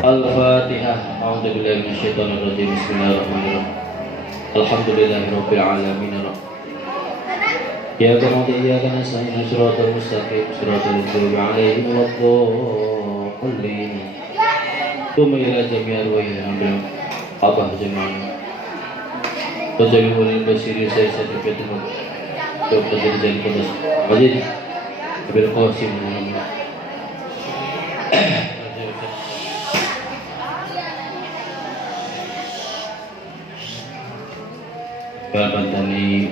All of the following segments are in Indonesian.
Al-Fatihah. A'udzubillahi minasyaitonirrajim. Bismillahirrahmanirrahim. Alhamdulillahirabbil alamin. Iyyaka na'budu wa iyyaka nasta'in. Shiratal mustaqim. Shiratal ladzina an'amta 'alaihim. Tsumma ila jami'il wahyi abah jami'an. Tajami ulil basiri saya sertifikat dokter jadi kodas. Wajib bil qasim. Bantani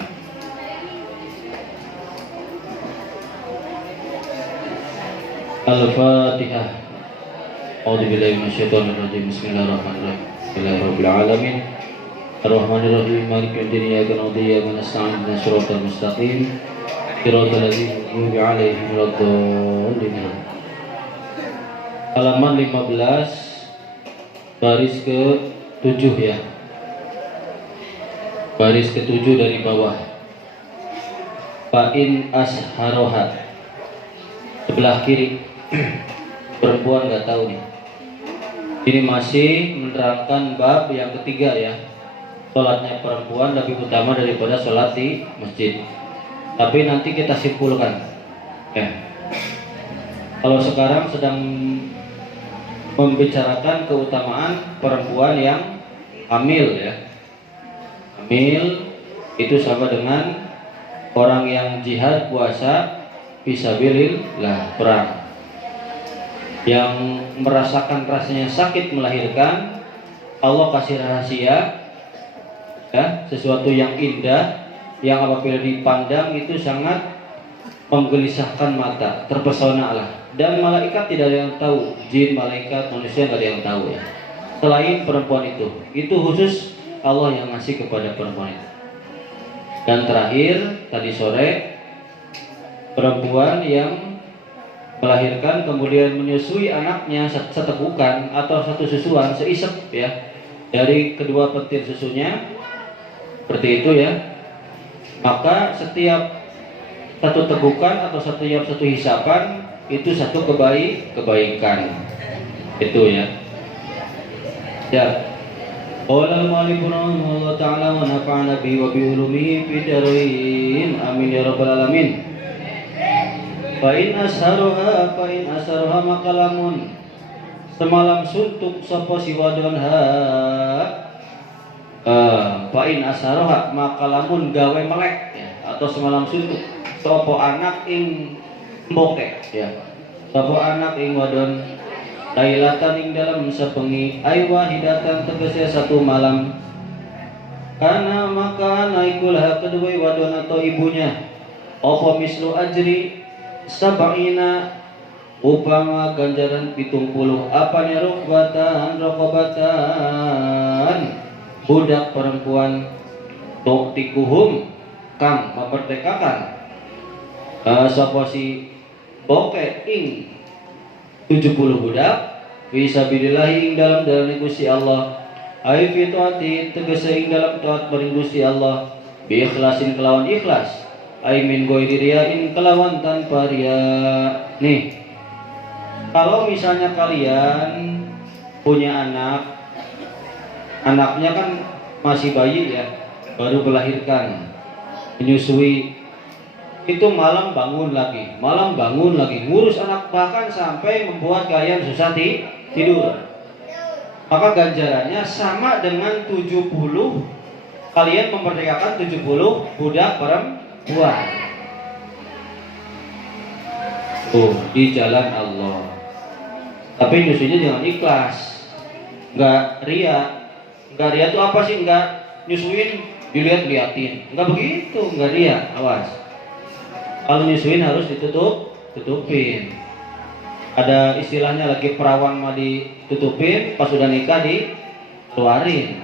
Al-Fatihah. A'udzubillahi minasyaitonirrajim. Bismillahirrahmanirrahim. Alhamdulillahirabbil alamin. Ar-Rahmanir-Rahim. Maliki yaumiddin. Iyyaka na'budu wa iyyaka nasta'in. Ihdinas siratal mustaqim. Siratal ladzina an'amta 'alaihim waladdallin. Halaman 15 baris ke-7 ya. Baris ke-7 dari bawah. Fa'in asharoha. Sebelah kiri. Perempuan nggak tahu nih. Ini masih menerangkan bab yang ketiga ya. Sholatnya perempuan lebih utama daripada sholat di masjid. Tapi nanti kita simpulkan. Ya. Kalau sekarang sedang membicarakan keutamaan perempuan yang hamil ya. Hamil itu sama dengan orang yang jihad puasa fisabilillah perang. Yang merasakan rasanya sakit melahirkan, Allah kasih rahasia ya, sesuatu yang indah yang apabila dipandang itu sangat menggelisahkan mata, terpesona lah. Dan malaikat tidak ada yang tahu, jin, malaikat, manusia tidak ada yang tahu ya. Selain perempuan itu khusus Allah yang ngasih kepada perempuan itu. Dan terakhir tadi sore perempuan yang melahirkan kemudian menyusui anaknya setegukan atau satu susuan seisep ya dari kedua petir susunya seperti itu ya, maka setiap satu tegukan atau setiap satu hisapan itu satu kebaikan itu ya. Ya. Qala al-mu'allif rahimahullah ta'ala wa nafa'ana bihi wa bi ulumihi fid dharain amin ya rabbal alamin. Fa in asharuha makalamun. Semalam suntuk sapa si wadon ha. Fa in asharuha makalamun gawe melek ya, atau semalam suntuk sapa anak ing mboke ya. Sapa anak ing wadon lailatan ing dalam sepengi ay wahidatan tegese satu malam. Karena maka naikulah kedua wadon atau ibunya apa mislu ajri sab'ina upama ganjaran 70 apanya rokobatan budak perempuan tuktikuhum kang memerdekakan sapa si boke ing 70 budak fisabilillah ing dalam Gusti Allah ai fi taati tegese ing dalam taat maring Gusti Allah bi ikhlasin kelawan ikhlas ai min ghairi riyain kelawan tanpa riya. Nih, kalau misalnya kalian punya anaknya kan masih bayi ya, baru melahirkan, menyusui, itu malam bangun lagi, ngurus anak bahkan sampai membuat kalian susah tidur. Maka ganjarannya sama dengan 70 kalian memerdekakan 70 budak perempuan. Di jalan Allah. Tapi nyusuinya jangan ikhlas, nggak ria. Nggak ria itu apa sih? Nggak nyusuin diliatin, nggak begitu, nggak ria. Awas. Kalau nyusuin harus ditutupin. Ada istilahnya lagi perawan mah ditutupin, pas sudah nikah dikeluarin.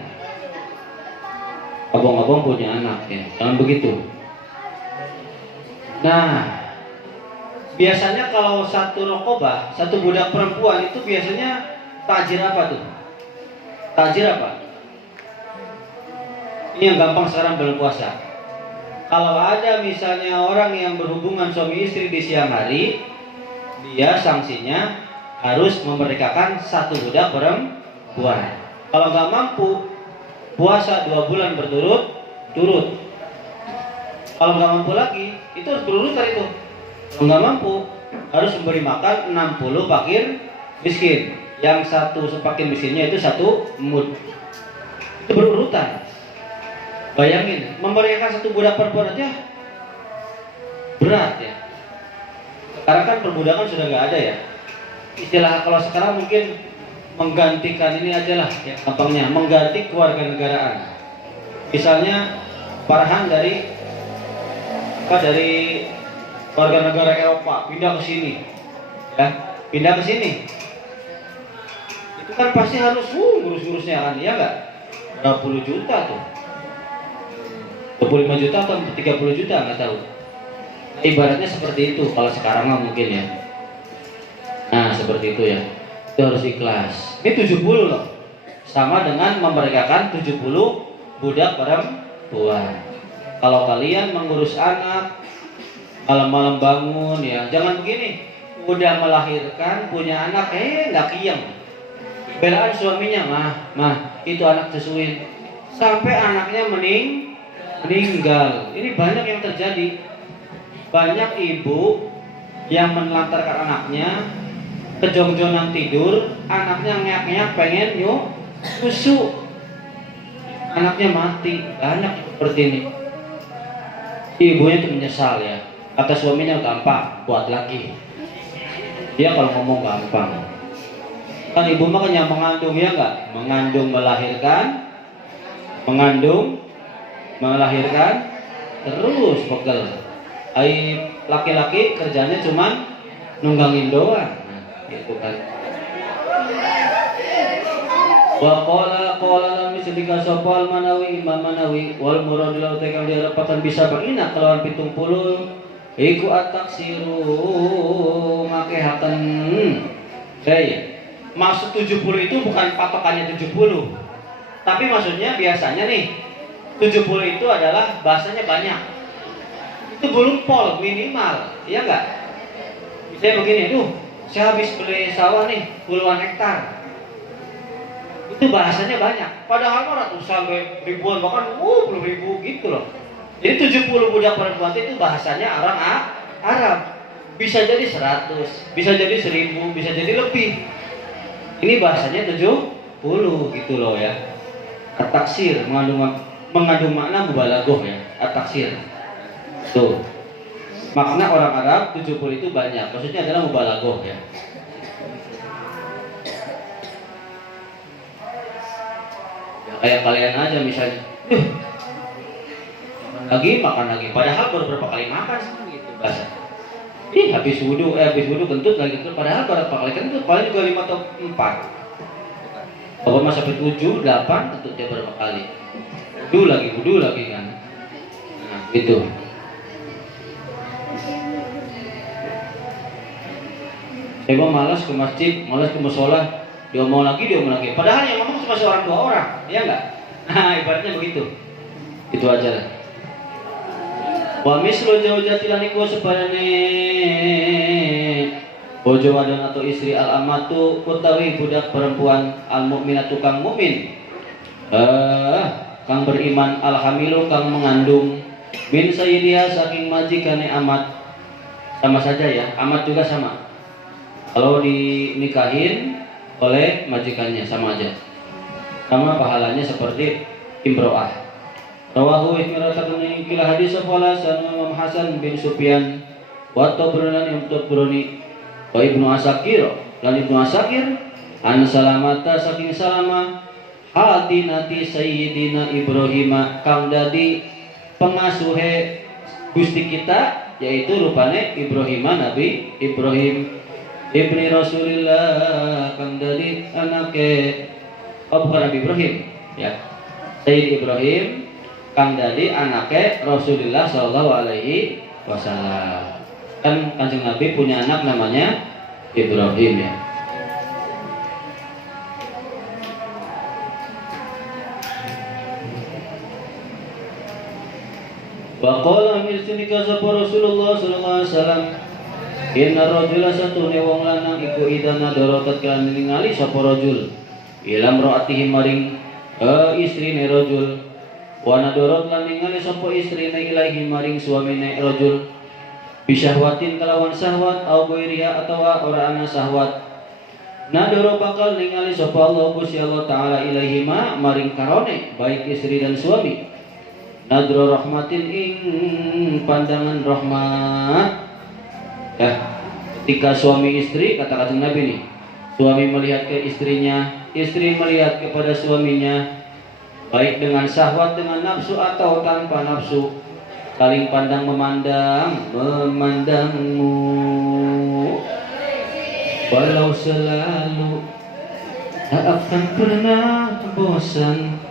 Abang-abang punya anak ya, jangan begitu. Nah, biasanya kalau satu rokobah, satu budak perempuan itu biasanya takjir apa tuh? Takjir apa? Ini yang gampang sekarang bulan puasa. Kalau ada misalnya orang yang berhubungan suami istri di siang hari, dia sanksinya harus memerdekakan satu budak perempuan. Kalau nggak mampu, puasa 2 bulan berturut-turut. Kalau nggak mampu lagi, itu harus berurutan itu. Kalau nggak mampu, harus memberi makan 60 fakir miskin. Yang satu fakir miskinnya itu 1 mud. Itu berurutan. Bayangin, memerdekakan satu budak perempuan aja berat ya. Sekarang kan perbudakan sudah nggak ada ya. Istilah kalau sekarang mungkin menggantikan ini aja lah ya, gampangnya mengganti kewarganegaraan. Misalnya Farhan dari warga negara Eropa pindah ke sini, ya pindah ke sini, itu kan pasti harus ngurus-ngurusnya kan, ya nggak? Berapa puluh juta tuh, 25 juta atau 30 juta nggak tahu. Nah, ibaratnya seperti itu kalau sekarang mah mungkin ya. Nah seperti itu ya. Itu harus ikhlas. Ini 70 loh. Sama dengan memerdekakan 70 budak perempuan. Kalau kalian mengurus anak, malam-malam bangun ya, jangan begini. Udah melahirkan, punya anak, nggak kiyang. Belaan suaminya, mah, itu anak sesuai. Sampai anaknya meninggal. Ini banyak yang terjadi. Banyak ibu yang menelantarkan anaknya, kejongjonan tidur, anaknya ngeak-ngeak pengen susu, anaknya mati. Banyak seperti ini. Ibunya itu menyesal ya, kata suaminya gampang, buat lagi. Dia kalau ngomong gampang. Kan ibu mah kan yang mengandung ya enggak? Mengandung melahirkan, terus pegel. Laki-laki kerjanya cuman nunggangin doang. Itu kan. Wa qala lam mislika sopal manawi imam manawi wal muradil tegal diharapkan bisa bagina kelawan 70 iku ataksiru make haken. Maksud 70 itu bukan patokannya 70. Tapi maksudnya biasanya nih 70 itu adalah bahasanya banyak. Itu belum pol minimal, iya enggak? Misalnya begini, saya habis beli sawah nih puluhan hektar. Itu bahasanya banyak. Padahal ratusan ribuan bahkan puluh ribu gitu loh. Jadi 70 budak perempuan itu bahasanya orang Arab. Bisa jadi 100, bisa jadi 1000, bisa jadi lebih. Ini bahasanya 70 gitu loh ya. At-taksir mengandung makna mubalaghah ya. At-taksir. Tuh. Makna orang Arab 70 itu banyak. Maksudnya adalah mubalaghah ya. Kayak kalian aja misalnya, makan lagi, padahal baru berapa kali makan gitu bahasa. Habis wudhu kentut lagi kentut, padahal berapa kali kentut, paling juga 5 atau 4. Kalau masa sampai 7, 8 kentutnya berapa kali. Wudhu lagi kan. Nah, gitu. Saya malas ke masjid, malas ke musola. Dia mau lagi. Padahal yang ngomong cuma seorang 2 orang, ya enggak? Nah, ibaratnya begitu. Itu aja lah. Wa mislu zaujatil aniku sepadane bojo wadon atau istri al-amatu utawi budak perempuan al-mukminatu kang mukmin. Kang beriman alhamilu kang mengandung min sayyidiha saking majikane amat. Sama saja ya, amat juga sama. Kalau dinikahin oleh majikannya sama aja, sama pahalanya seperti imro'ah. Rawahu Ihmiratun kila hadis Falasan Imam Hasan bin Sufyan wa Tabrani wa Ibnu Asakir dan Ibnu Asakir an Salamata saking Salama hadinati Sayyidina Ibrahim kang dadi pengasuhe Gusti kita, yaitu rupane Ibrahim, Nabi Ibrahim ibni Rasulillah kang dari anake bukan Nabi Ibrahim ya, Sayyid Ibrahim kang dari anake Rasulullah Shallallahu Alaihi Wasallam. Kan Kanjeng Nabi punya anak namanya Ibrahim ya. Wa qala mirsini ka sapa Rasulullah sallallahu alaihi wasallam inna rajula satune wong lanang iku idana dorotat kan ningali sapa rajul ilam raatihi maring istrine rajul wa nadorot lan ningali sapa istrine ilahi maring suamine rajul bisyahwatin kalawan syahwat au ghairiha atawa ora ana syahwat nadoro bakal ningali sapa Allah Gusti Allah taala ilaihi maring karone baik istri dan suami nadro rahmatin ing pandangan rahmat ya. Ketika suami istri, kata-kata Nabi nih, suami melihat ke istrinya, istri melihat kepada suaminya, baik dengan syahwat, dengan nafsu atau tanpa nafsu, saling pandang memandangmu, walau selalu tak akan pernah bosan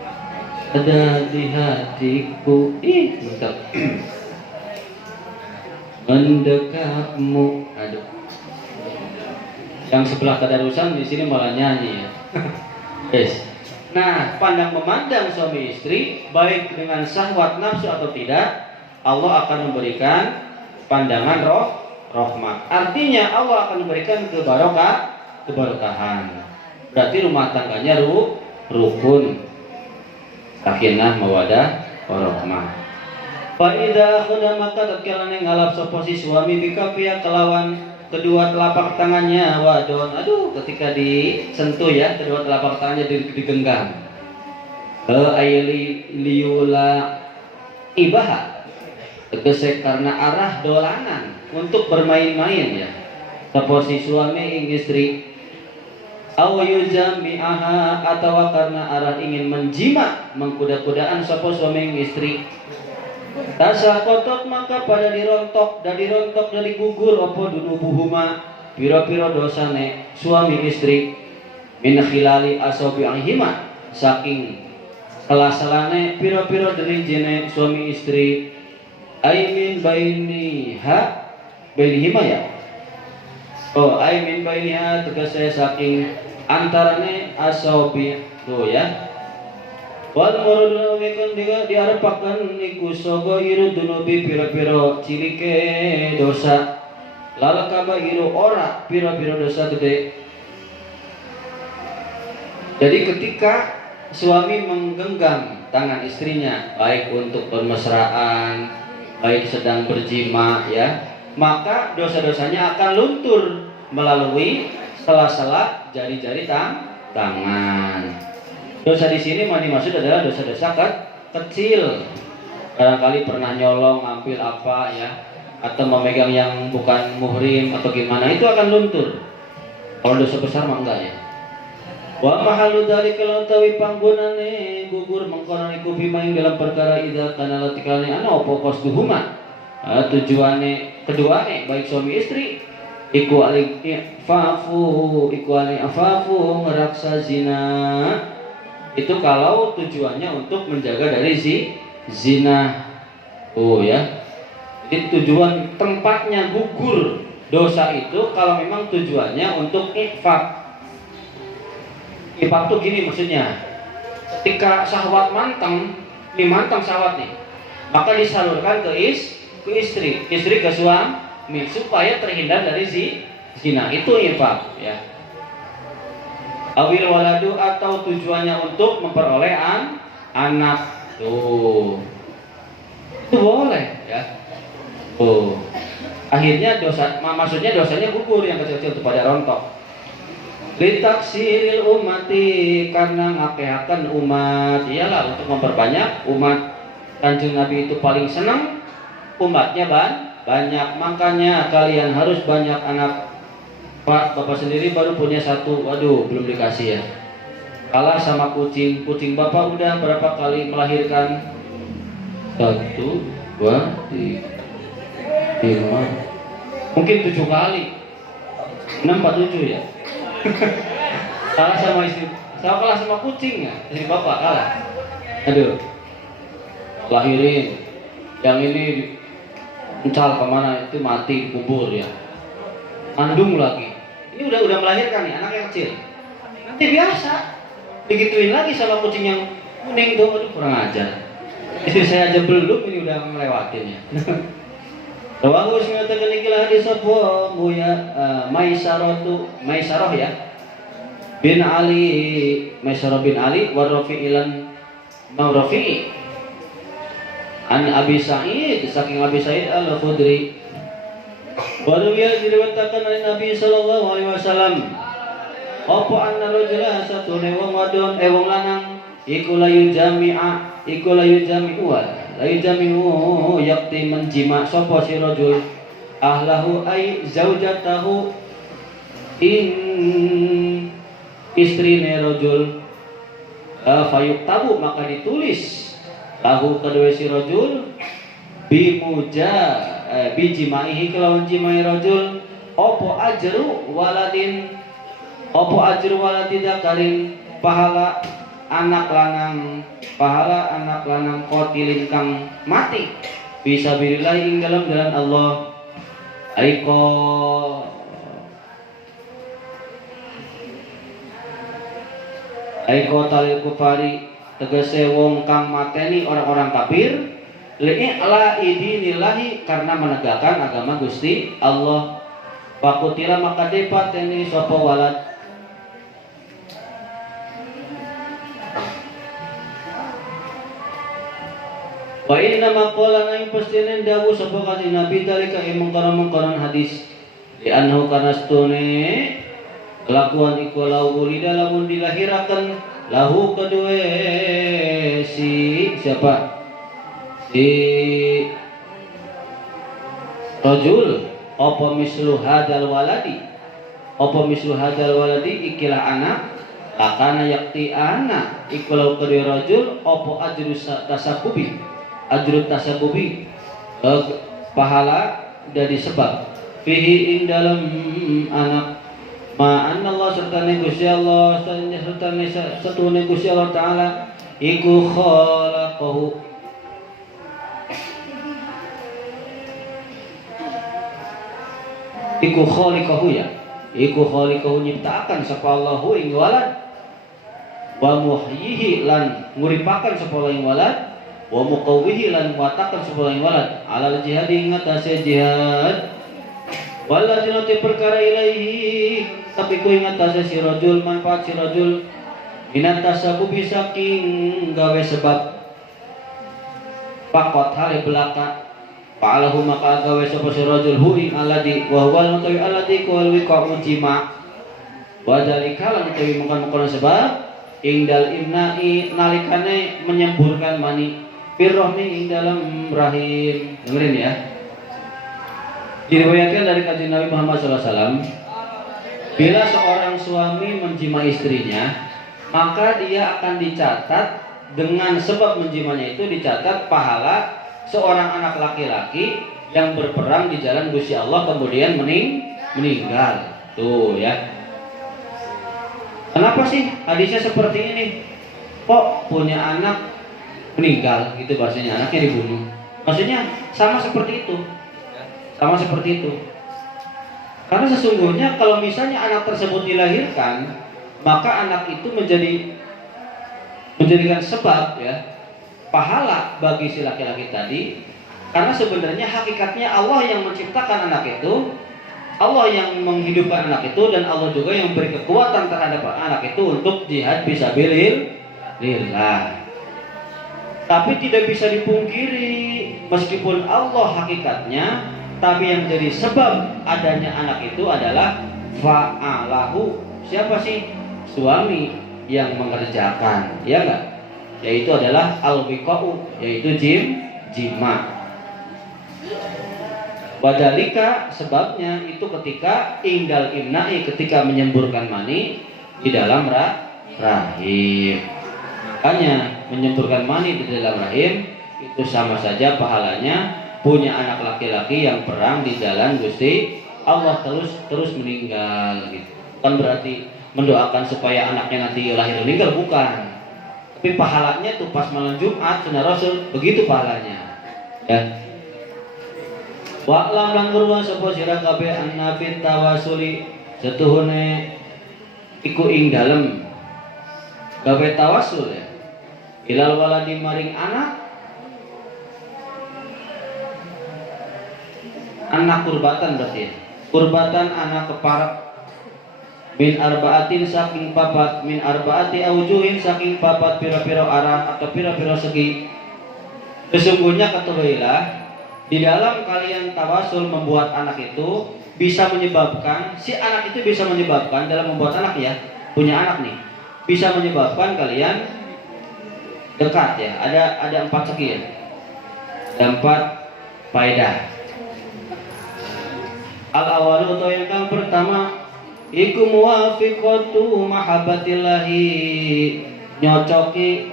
ada di hatiku. Mantap. Mendekapmu. Aduh. Yang sebelah kadarusan di sini malah nyanyi ya. Yes. Nah, pandang memandang suami istri baik dengan syahwat nafsu atau tidak, Allah akan memberikan pandangan rahmat. Artinya Allah akan memberikan keberkahan. Berarti rumah tangganya rukun. Sakinah mawadah warahmah. Faidah khuda maka tatkala ngalap sapa si suami bikafia kelawan kedua telapak tangannya wadon. Aduh, ketika disentuh ya kedua telapak tangannya digenggam. Ayli liula ibaha. Tegese karena arah dolanan untuk bermain-main ya. Sapa si suami ing istri aw yuzami'aha atawa karena arah ingin menjima mengkuda-kudaan sapa suami ing istri tasa kotot maka pada dirontok dari gugur apa dunubuhuma piro-piro dosane suami istri min khilali asobi anghima saking salah-salane piro-piro dari jene suami istri aimin bainiha bainihima ya aimin bainiha tegese saking antarane asobi tuh ya. Wal muradu ngikon diarepaken iku sogo iru dunubi pira-pira cilike dosa lala kabairu ora pira-pira dosa gede. Jadi ketika suami menggenggam tangan istrinya baik untuk bermesraan baik sedang berjima ya maka dosa-dosanya akan luntur melalui sela-sela jari-jari tangan. Dosa di sini yang dimaksud adalah dosa-dosa kecil. Barangkali pernah nyolong, ngambil apa ya, atau memegang yang bukan muhrim atau gimana itu akan luntur. Kalau dosa besar mah enggak ya. Wa mahalu dari kalau tawi panggonane gugur mengkono iku bimaing dalam perkara idza kana latikane ana apa qasduhuma. Tujuane keduane baik suami istri iku afafu ngeraksa zina. Itu kalau tujuannya untuk menjaga dari zina. Oh ya. Jadi tujuan tempatnya gugur dosa itu kalau memang tujuannya untuk infak. Infak tuh gini maksudnya. Ketika syahwat manteng syahwat nih, maka disalurkan ke istri ke suami supaya terhindar dari zina. Itu infak ya. Awil waladu atau tujuannya untuk memperoleh anak tuh itu boleh ya. Akhirnya maksudnya dosanya gugur yang kecil-kecil itu pada rontok. Litaksiril umati karena ngakehaken umat iyalah untuk memperbanyak umat. Kanjeng Nabi itu paling senang umatnya banyak, makanya kalian harus banyak anak. Pak, bapak sendiri baru punya satu, waduh belum dikasih ya. Kalah sama kucing bapak udah berapa kali melahirkan? 1, 2, 3, 5, mungkin 7 kali, 6, 4, 7 ya. Kalah sama istri, kalah sama kucing ya, istri bapak kalah. Aduh, lahirin, yang ini encal kemana itu mati dikubur ya. Kandung lagi. Ini udah melahirkan nih anak yang kecil. Nanti biasa digituin lagi sama kucing yang kuning tuh, aduh kurang ajar. Istri saya aja belum ini udah melewatinya. Rawahu mengatakan ikilah hadis apa muya Maisarah ya bin Ali Maisarah bin Ali wa Rafi'ilan Rafi'i an Abi Sa'id saking Abi Sa'id Al-Khudri baru ya diriwayatkan oleh Nabi sallallahu alaihi wasallam apa anna rajula satune wong wadon wong lanang iku layu jami'a iku layu jami'u layu jami'u yakti menjima sapa si rajul ahlahu ai zaujatahu in istrine rajul fayuk tabu maka ditulis lahu kedua si rajul bimuja bijimaihi kelawan jimai rajul opo ajru waladin dzakarin pahala anak lanang qatilin kang mati fisabilillah ing dalam jalan Allah aiko talil kufari tegese wong kang mateni orang-orang kafir li'la idinillahi karena menegakkan agama Gusti Allah fakutila maka dipateni sapa walad wa inna maqala nang pastinen dawu sapa kanjeng Nabi dalika mengkonon hadis di anhu kana stune kelakuan iku lahu lamun dilahiraken lahu kedue si siapa si rajul apa mislu hadal waladi ikilah anak lakana yakti anak iku lahu kedue rajul apa ajru tasabubi pahala dari sebab fihi ing dalam anak ma anna Allah serta Gusti Allah serta Gusti Allah taala iku khalaqahu iku khaliqahu nyiptakan sapa Allahu ing walad wa muhyihi lan nguripakan sapa Allah ing walad wa muqawwihi lan watakan sapa ing walad alal jihad ing atase jihad waladzina perkara ilaihi tapi ku ingat tasya si rajul manfaat si rajul minat tasabubi saking gawe sebab pakot hale belaka fa'alahu maka gawe sapa si rajul hu ing alladhi wa huwal mutawi alladhi kuwal wiqa'u jima wa dzalika lan utawi mungkon sebab ingdal imna'i nalikane menyemburkan mani firrohni ing dalam rahim dengerin ya diriwayatkan dari kanjeng Nabi Muhammad SAW bila seorang suami menjima istrinya maka dia akan dicatat dengan sebab menjimanya itu dicatat pahala seorang anak laki-laki yang berperang di jalan Gusti Allah kemudian meninggal tuh ya. Kenapa sih hadisnya seperti ini? Kok punya anak meninggal gitu bahasanya anaknya dibunuh? Maksudnya sama seperti itu. Karena sesungguhnya kalau misalnya anak tersebut dilahirkan, maka anak itu menjadikan sebab ya pahala bagi si laki-laki tadi. Karena sebenarnya hakikatnya Allah yang menciptakan anak itu, Allah yang menghidupkan anak itu, dan Allah juga yang beri kekuatan terhadap anak itu untuk jihad fisabilillah. Tapi tidak bisa dipungkiri meskipun Allah hakikatnya, tapi yang menjadi sebab adanya anak itu adalah fa'alahu. Siapa sih? Suami yang mengerjakan, ya enggak? Yaitu adalah al-wiqa'u, yaitu jima. Wadalika sebabnya itu ketika ingdal imna'i, ketika menyemburkan mani di dalam rahim. Makanya menyemburkan mani di dalam rahim itu sama saja pahalanya punya anak laki-laki yang perang di jalan Gusti Allah terus meninggal gitu. Bukan berarti mendoakan supaya anaknya nanti lahir meninggal, bukan. Tapi pahalanya tuh pas malam Jumat sunnah Rasul begitu pahalanya. Ya. Wa lam lan ngurwa sapa sira kabeh anna fit tawasuli setuhune iku ing dalem gawe tawasul ya. Ilal waladi maring anak anak kurbatan berarti ya. Kurbatan anak keparak min arbaatin saking papat min arbaati aujuhin saking papat pira-pira arah atau pira-pira segi. Sesungguhnya ketahuilah di dalam kalian tawasul membuat anak itu bisa menyebabkan si anak itu bisa menyebabkan dalam membuat anak ya, punya anak nih, bisa menyebabkan kalian dekat ya. Ada 4 segi ya. Ada 4 faedah. Al awalu atau yang pertama iku muwafiqatu mahabbatillahi, nyocoki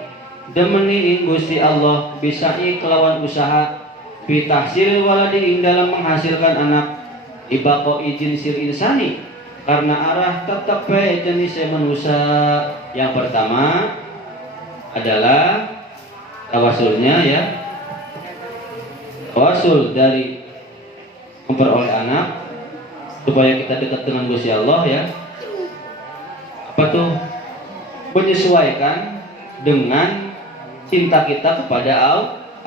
demeni ing Gusti Allah bisa kelawan usaha bitahsil waladi ing dalam menghasilkan anak ibaqo izin sir insani karena arah tetap jenis manusia. Yang pertama adalah tawasulnya ya, tawasul dari memperoleh anak supaya kita dekat dengan Gusti Allah ya. Apa tuh? Menyesuaikan dengan cinta kita kepada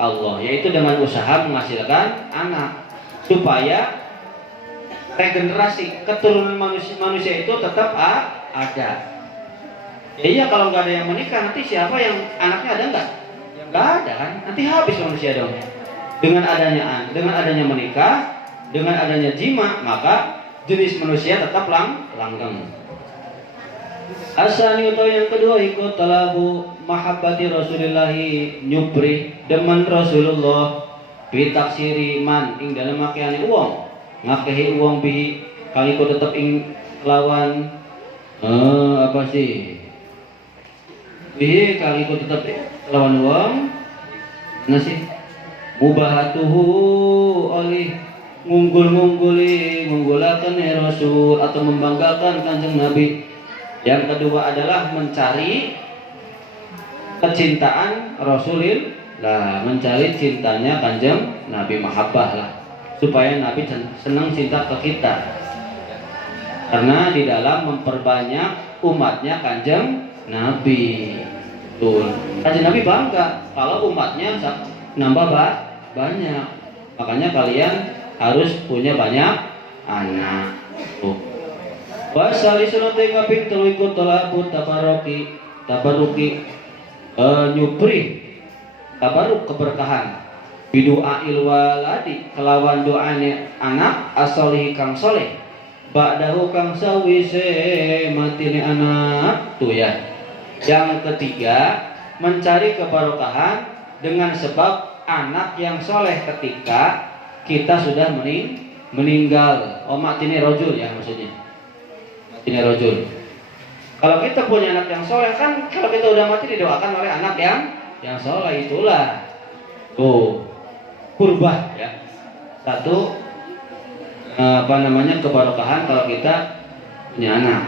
Allah, yaitu dengan usaha menghasilkan anak supaya regenerasi keturunan manusia itu tetap ada. Ya iya, kalau nggak ada yang menikah nanti siapa yang anaknya ada nggak? Nggak ada kan? Nanti habis manusia dong. Dengan adanya menikah, dengan adanya jima, maka jenis manusia tetap langgeng. Asani atau yang kedua ikut talabu mahabbati Rasulillahi, nyupri demen Rasulullah bitaksiri man ing dalam makiane uang ngakehi uang bi kang ikut tetep ing lawan apa sih bi kang ikut tetep lawan uang nasi mubahatuhu oleh ngunggulakan Rasul atau membanggakan Kanjeng Nabi. Yang kedua adalah mencari kecintaan Rasulillah, mencari cintanya Kanjeng Nabi, mahabbah lah, supaya Nabi senang cinta ke kita. Karena di dalam memperbanyak umatnya Kanjeng Nabi. Tuh, Kanjeng Nabi bangga kalau umatnya nambah banyak. Makanya kalian harus punya banyak anak. Tuh. Wasali sunate kaping 3 ikut talabut tabaruki nyupri tabaruk keberkahan bidoa ilwaladi kelawan doanya anak asalihi kang soleh ba'dahu kang sawise matine anak tuh ya. Yang ketiga mencari keberkahan dengan sebab anak yang soleh ketika kita sudah meninggal. Matine rojul ya maksudnya. Ini rojul. Kalau kita punya anak yang soleh kan, kalau kita udah mati didoakan oleh anak yang soleh, itulah tuh kurbah ya. Satu keberkahan kalau kita punya anak.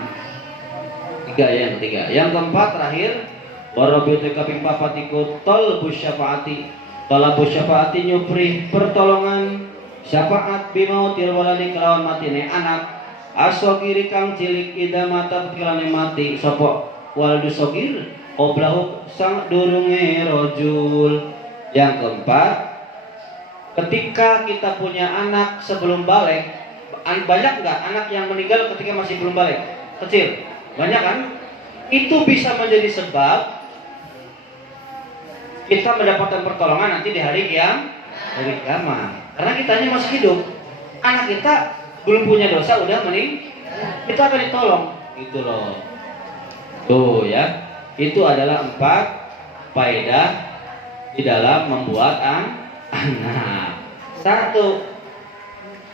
3 ya, yang ketiga. Yang keempat terakhir warabitu kaping 4 ikut talbus syafaati. Talbus syafaati nyupri pertolongan syafaat bimautil waladi kelawan matine anak. Asogiri kang cilik ida mata kelane mati sopok waladu sogir oblahu sang durunge rojul. Yang keempat, ketika kita punya anak sebelum balik, banyak nggak anak yang meninggal ketika masih belum balik? Kecil, banyak kan? Itu bisa menjadi sebab kita mendapatkan pertolongan nanti di hari kiamat. Karena kitanya masih hidup, anak kita belum punya dosa udah kita akan ditolong gitu loh. Tuh ya, itu adalah 4 faedah di dalam membuat anak. 1,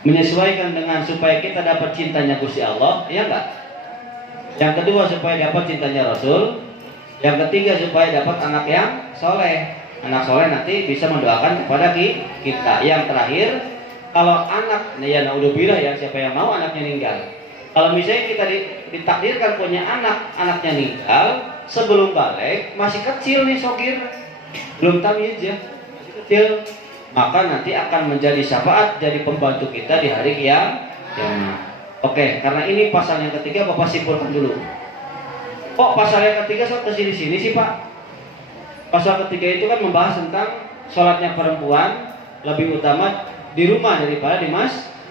menyesuaikan dengan supaya kita dapat cintanya Gusti Allah, ya enggak? Yang kedua supaya dapat cintanya Rasul. Yang ketiga supaya dapat anak yang soleh. Anak soleh nanti bisa mendoakan kepada kita. Yang terakhir, kalau anak, ya naudzubillah ya, siapa yang mau anaknya meninggal. Kalau misalnya kita ditakdirkan punya anaknya meninggal sebelum balik, masih kecil nih sogir, belum tamyiz ya, masih kecil, maka nanti akan menjadi syafaat, jadi pembantu kita di hari kiamat. Oke, karena ini pasal yang ketiga, Bapak simpulkan dulu. Kok pasal yang ketiga soal kesini-sini sih Pak? Pasal ketiga itu kan membahas tentang sholatnya perempuan lebih utama di rumah daripada di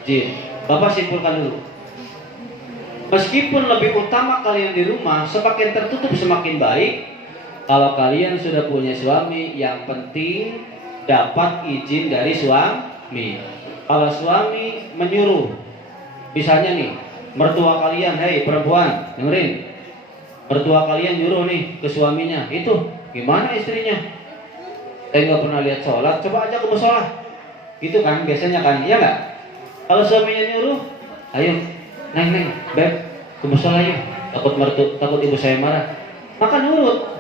Jin. Bapak simpulkan dulu. Meskipun lebih utama kalian di rumah, semakin tertutup semakin baik. Kalau kalian sudah punya suami, yang penting dapat izin dari suami. Kalau suami menyuruh, misalnya nih, mertua kalian, hei perempuan, dengerin. Mertua kalian nyuruh nih ke suaminya, itu gimana istrinya? Saya nggak pernah lihat sholat, coba aja ke musola. Gitu kan, biasanya kan, iya nggak? Kalau suaminya nyuruh, ayo, neng, beb, ke musola yuk. Takut ibu saya marah. Maka nurut.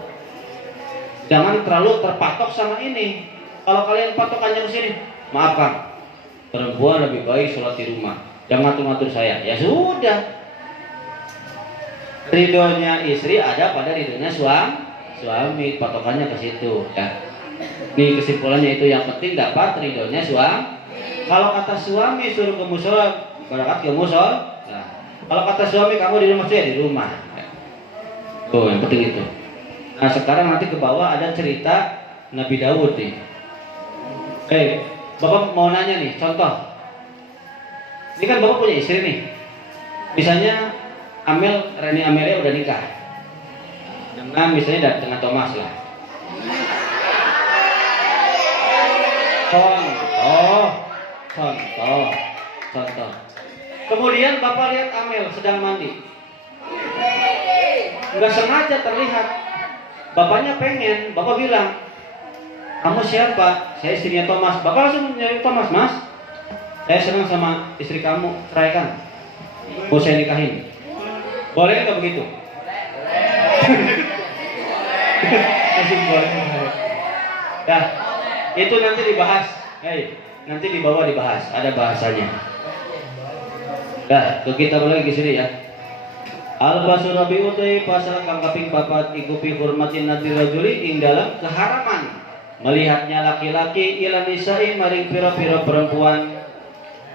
Jangan terlalu terpatok sama ini. Kalau kalian patokannya ke sini, maaf Kang, perempuan lebih baik sholat di rumah. Jangan ngatur saya. Ya sudah. Ridhonya istri ada pada ridhonya suami. Patokannya ke situ. Ya. Nih kesimpulannya itu, yang penting dapat ridhonya suami. Kalau kata suami suruh ke musola, berangkat ke musola. Nah, kalau kata suami kamu di rumah, saya di rumah. Oh, yang penting itu. Nah, sekarang nanti ke bawah ada cerita Nabi Daud nih. Bapak mau nanya nih, contoh. Ini kan Bapak punya istri nih. Misalnya Reni Amelia udah nikah. Dengan misalnya dengan Thomas lah. Contoh. Kemudian Bapak lihat Amel sedang mandi. Nggak sengaja terlihat. Bapaknya pengen, Bapak bilang, kamu siapa? Saya istrinya Thomas. Bapak langsung nyari Thomas, Mas. Saya senang sama istri kamu, ceraikan. Mau saya nikahin. Boleh nggak begitu? Masih boleh. Nah, itu nanti dibahas. Nanti di bawah dibahas, ada bahasanya. Nah, ke kita boleh ke sini ya. Al-Basur Rabi Utai pasal kang kaping papat ikupi hormatin nadir rajuli ing dalam keharaman melihatnya laki-laki ila nisa'i maring pira-pira perempuan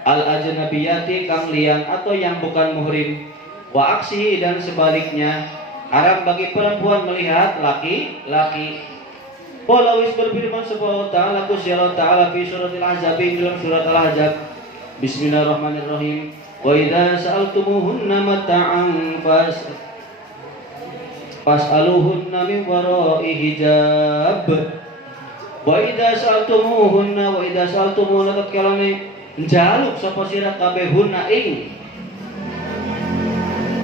al-ajnabiyati kang lian atau yang bukan muhrim wa aksihi dan sebaliknya haram bagi perempuan melihat laki-laki. Walawis berfirman subhanahu wa ta'ala kusyallahu ta'ala fi suratil Ahzab dalam surat Al-Ahzab. Bismillahirrahmanirrahim. Wa idza sa'altumuhunna mata'an fas'aluhunna min wara'i hijab. Wa idza sa'altumuhunna tatkalane njaluk sapa sira kabehunna ing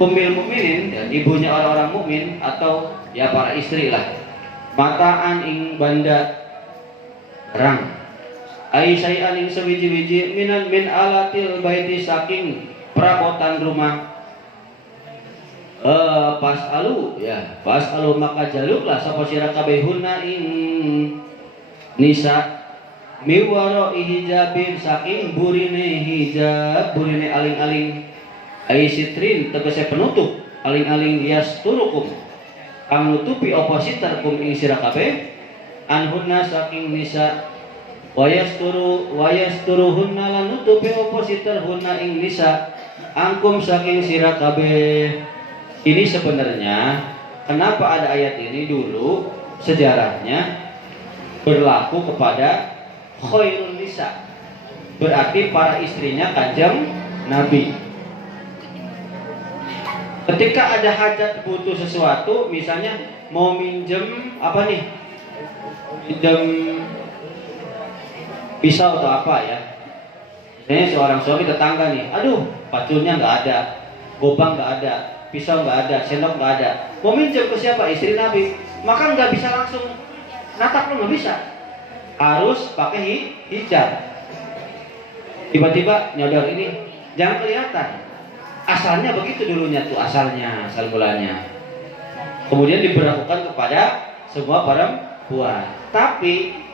ummul mukminin, ya, ibunya orang-orang mukmin atau ya para istri lah. Mataan ing banda barang. Aisyai'an ing sewiji-wiji min alatil baiti saking perabotan rumah. Pas'alu maka jaluklah sapa sira kabehunna ing nisa miwaro hijabin saking burine hijab, burine aling-aling aisitrin tegese penutup aling-aling yasturukum kang nutupi opositarkum ing sira kabeh anhunna saking nisa wayasturuhunna lan nutupi opositarhunna ing nisa angkum saking sira kabeh. Ini sebenarnya kenapa ada ayat ini dulu sejarahnya berlaku kepada khairun nisa, berarti para istrinya Kanjeng Nabi. Ketika ada hajat butuh sesuatu, misalnya mau minjem apa nih, minjem pisau atau apa ya, misalnya seorang suami tetangga nih, aduh paculnya nggak ada, gobang nggak ada, pisau nggak ada, sendok nggak ada, mau minjem ke siapa? Istri Nabi. Maka nggak bisa langsung natap, lo nggak bisa, harus pakai hijab. Tiba-tiba nyodor ini, jangan kelihatan. Asalnya begitu dulunya tuh, asal mulanya. Kemudian diberlakukan kepada semua perempuan. Tapi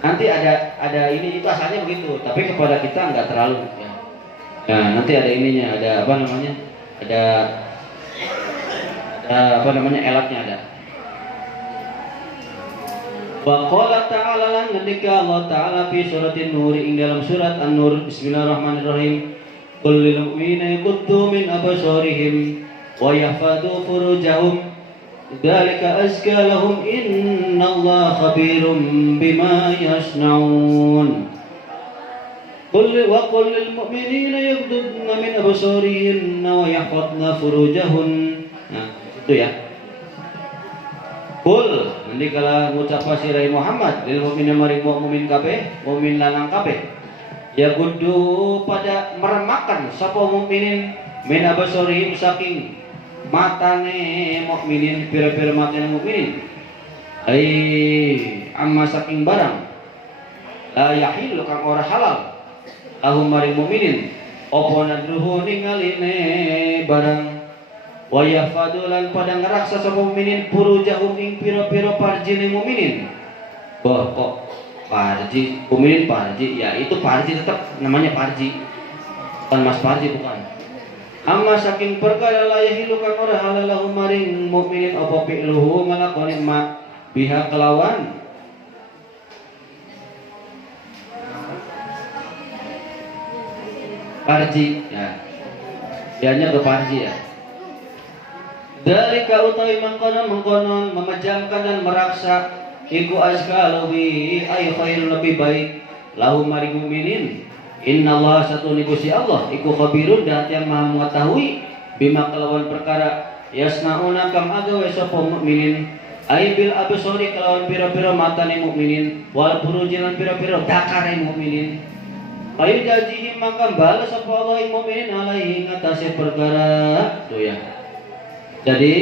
nanti ada ini, itu asalnya begitu. Tapi kepada kita nggak terlalu. Ya. Nah, nanti ada ininya, ada apa namanya? Ada apa namanya? Elatnya ada. Wa qala ta'ala lan ngendika Allah Ta'ala fi suratin Nur ing dalam surat An-Nur. Bismillahirrahmanirrahim. Qul lil mu'minina yaghuddu min absarihim wa yahfadhu furujahum dzalika azka lahum innallaha khabirum bima yasnaun. qul lil mu'minina yaghdudna min absarihinna wa yahfazna furujahun. Nah, itu ya. Qul nanti kalau ngucap sirai Muhammad lil mu'minina maring mukmin kabeh, mukmin lanang kabeh. Ya kudu pada meremakan sapa mukminin min absarihim saking matane mukminin, pira-pira matane mukminin. Ai amma saking barang la yahil kang ora halal lahum maring mukminin apa nadruhu ningaline barang wa yahfadulan pada ngeraksa sapa mukminin furujahum ing pira-pira parjine mukminin. Boh kok parji mukminin parji, ya itu parji tetap namanya parji, bukan mas parji, bukan. Amma saking perkara la yahilu kang ora halal lahum maring mukminin apa fi'luhu ngalakoni ma biha kelawan parji, ya dianya ke parji ya. Dari kau utawi mengkonon memejamkan dan meraksa iku azka lebih ay khair lebih baik lahum maring mukminin. Innallaha satuni Gusti Allah iku khabirun dat yang maha mengetahui bima kelawan perkara yasnauna kam agawe sapa mukminin ay bil absori kelawan pira-pira matane mukminin wal furujilan pira-pira dakare mukminin. Ayo janji maka balas sapa Allah ing mukminin alaihi ngatasi perkara tuh ya. Jadi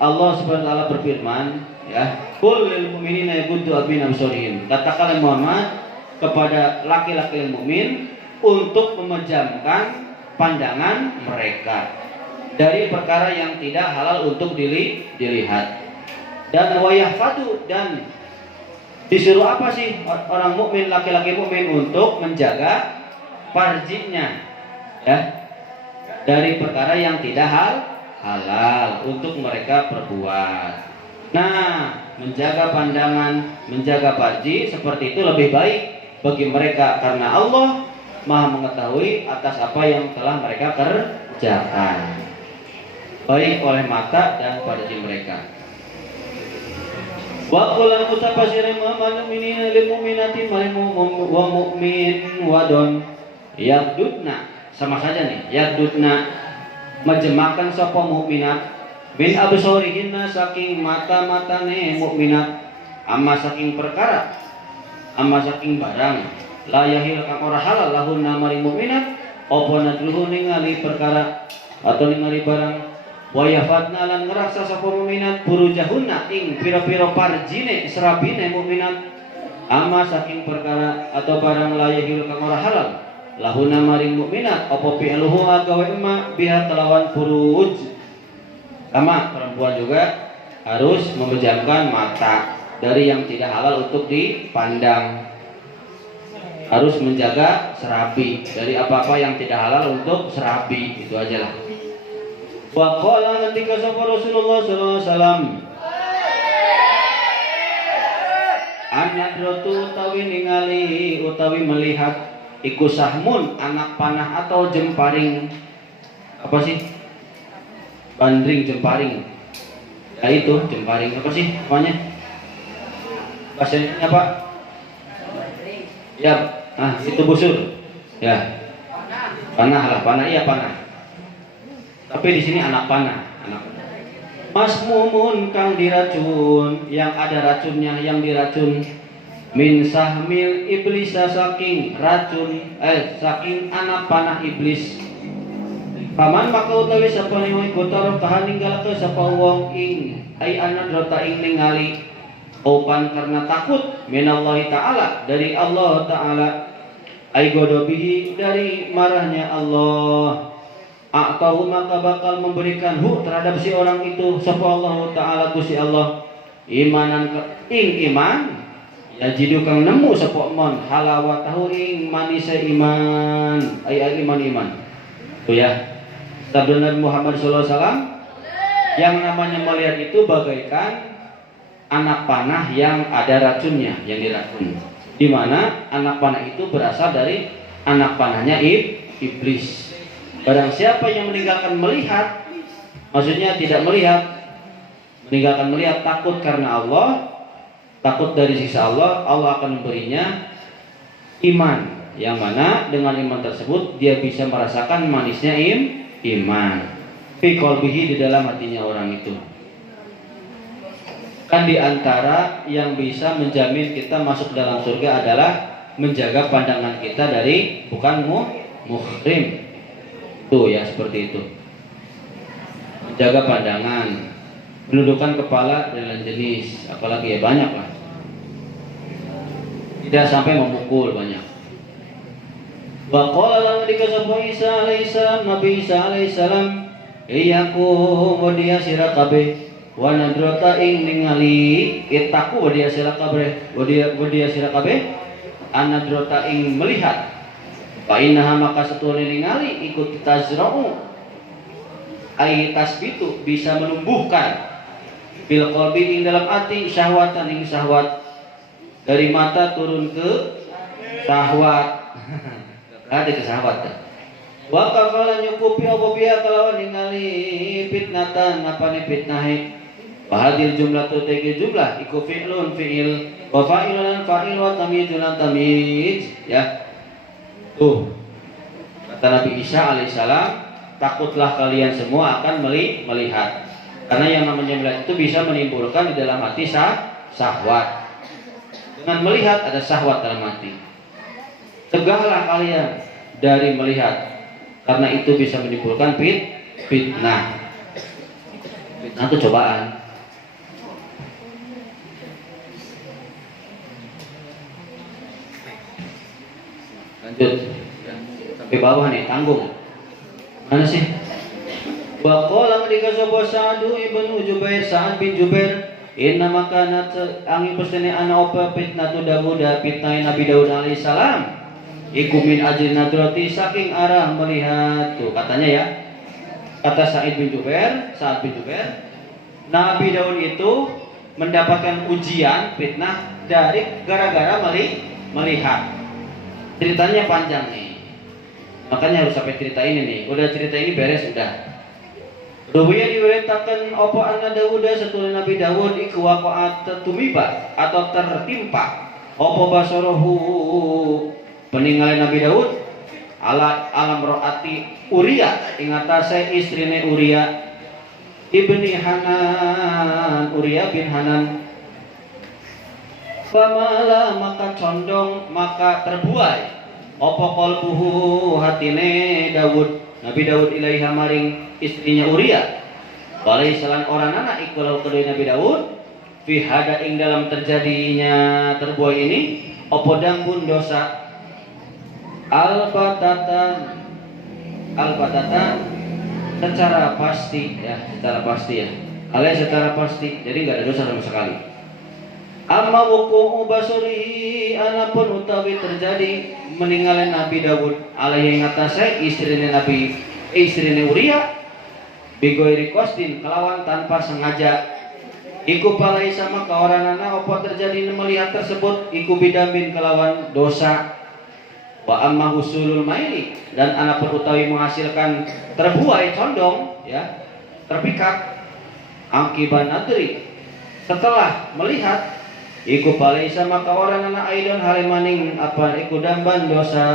Allah Subhanahu wa taala berfirman ya, qul lil mu'minina yaghuddu min absarihim. Katakanlah Muhammad kepada laki-laki yang mukmin untuk memejamkan pandangan mereka dari perkara yang tidak halal untuk dilihat. Dan wayahfadu, dan disuruh apa sih orang mukmin, laki-laki mukmin untuk menjaga farjinya ya dari perkara yang tidak halal untuk mereka perbuat. Nah, menjaga pandangan, menjaga farji seperti itu lebih baik bagi mereka karena Allah Maha mengetahui atas apa yang telah mereka kerjakan, baik oleh mata dan farji mereka. Wa qul mutafasirin mu'minina lil mu'minati wa mu'min wadon yaghdudna, sama saja nih, yaghdudna majemakan sapa mukminat bin absarihinna saking mata-matane mukminat amma saking perkara amma saking barang la yahil kang ora halal lahun namari mukminat apa nadruhu ningali perkara atau ningali barang wa yafadna lan ngeraksa sapa mukminat burujahunna ing pira-pira parjine serabine mukminat amma saking perkara atau barang la yahil kang ora halal lahuna maring mukminat apa fi'luhu agawe emak biha kelawan furuj. Sama perempuan juga harus memejamkan mata dari yang tidak halal untuk dipandang, harus menjaga serabi dari apa-apa yang tidak halal untuk serabi. Itu aja lah. Wa qala ngendika sapa Rasulullah sallallahu alaihi wasallam an-nadratu utawi ningali utawi melihat iku sahmun anak panah atau jemparing, apa sih bandring jemparing ya, itu jemparing apa sih namanya bahasanya apa ya, nah itu busur ya, panah lah, panah iya panah, tapi di sini anak panah, anak masmumun kang diracun, yang ada racunnya, yang diracun min sahmil iblis saking racun saking anak panah iblis. Paman maka utawi sapa ning kotor tahan ninggalake sapa wong ing ai anak rota ing ningali opan karena takut minallahi taala dari Allah taala ai godobihi dari marahnya Allah atahu maka bakal memberikan terhadap si orang itu sapa Allah taala Gusti Allah imanan ing iman yajidu kang nemu sapa mon halawatahu ing manisa iman ay iman itu ya. Sabda Nabi Muhammad SAW yang namanya melihat itu bagaikan anak panah yang ada racunnya, yang diracun, di mana anak panah itu berasal dari anak panahnya iblis. Barang siapa yang meninggalkan melihat, maksudnya tidak melihat, meninggalkan melihat, takut karena Allah, takut dari siksa Allah, Allah akan memberinya iman. yang mana dengan iman tersebut dia bisa merasakan manisnya iman fi qalbihi, di dalam hatinya orang itu. Kan di antara yang bisa menjamin kita masuk dalam surga adalah menjaga pandangan kita dari bukan muhrim. Tuh ya, seperti itu. Menjaga pandangan, menundukkan kepala dan lain jenis, apalagi ya banyak lah. Tidak sampai memukul banyak. Wa qala lahu dikasaba Isa alaihissalam, Nabi Isa alaihissalam, iyaku wadia sira kabeh wa nadrata ing ningali itaku wadia sira kabeh wadia sira kabeh anadrata ing melihat fa innaha maka satune ningali ikut tazra'u ai tasbitu bisa menumbuhkan bil qalbi ing dalam hati syahwatan ing syahwat, dari mata turun ke syahwat ada ke syahwat. Wa kafala nyukupi apa biya kalawan ningali fitnatan apane fitnahe. Wa hadil jumlah tu tege jumlah iku fi'lun fi'il wa fa'ilun fa'il wa tamyizun tamyiz ya. Tuh kata Nabi Isa alaihissalam, takutlah kalian semua akan melihat, karena yang namanya melihat itu bisa menimbulkan di dalam hati syahwat. Dengan melihat ada syahwat dalam hati. Cegahlah kalian dari melihat, karena itu bisa menimbulkan fitnah. Fitnah itu cobaan. Lanjut sampai bawah nih, tanggung. Mana sih? Wa qala dikasaba Sa'd ibn Jubair, Sa'ad bin Jubair, inna makanat angin pestene ana apa fitnatu Daud, fitnah Nabi Daud alaihissalam. Iku min ajri nadrati, saking arah melihat. Tuh katanya ya, kata Sa'id bin Jubair, Sa'ad bin Jubair, Nabi Daud itu mendapatkan ujian fitnah dari gara-gara melihat. Ceritanya panjang nih, makanya harus sampai cerita ini nih. Udah cerita ini beres udah. Ruwaya diberitakan apa anna Daud, setelah Nabi Daud iku waqa'at tumiba atau tertimpa apa basarahu peninggalan Nabi Daud alam ro'ati Uria ing atase istrine Uria ibni Hanan, Uria bin Hanan. Famala maka condong, maka terbuai apa qalbuhu hatine Daud, Nabi Daud ilaiha maring istrinya Uria. Walai salan orang anak ikulau kedua Nabi Daud fi hada ing dalam terjadinya terbuai ini apa dambun dosa albatatan secara pasti ya, secara pasti ya, alias secara pasti, jadi nggak ada dosa sama sekali. Amma wuqu'u basurihi, anapun utawi terjadi meninggalnya Nabi Daud alaihi ngatasai istrinya Uria bigoiri qasdin kelawan tanpa sengaja. Iku palai sama ke orang anak apa terjadi melihat tersebut iku bidamin kelawan dosa. Wa amma husulul maili, dan anak utawi menghasilkan terbuai condong ya, terpikat angkiban nadri setelah melihat iku palai sama ka orang anak aidon harimaning apa iku damban dosa.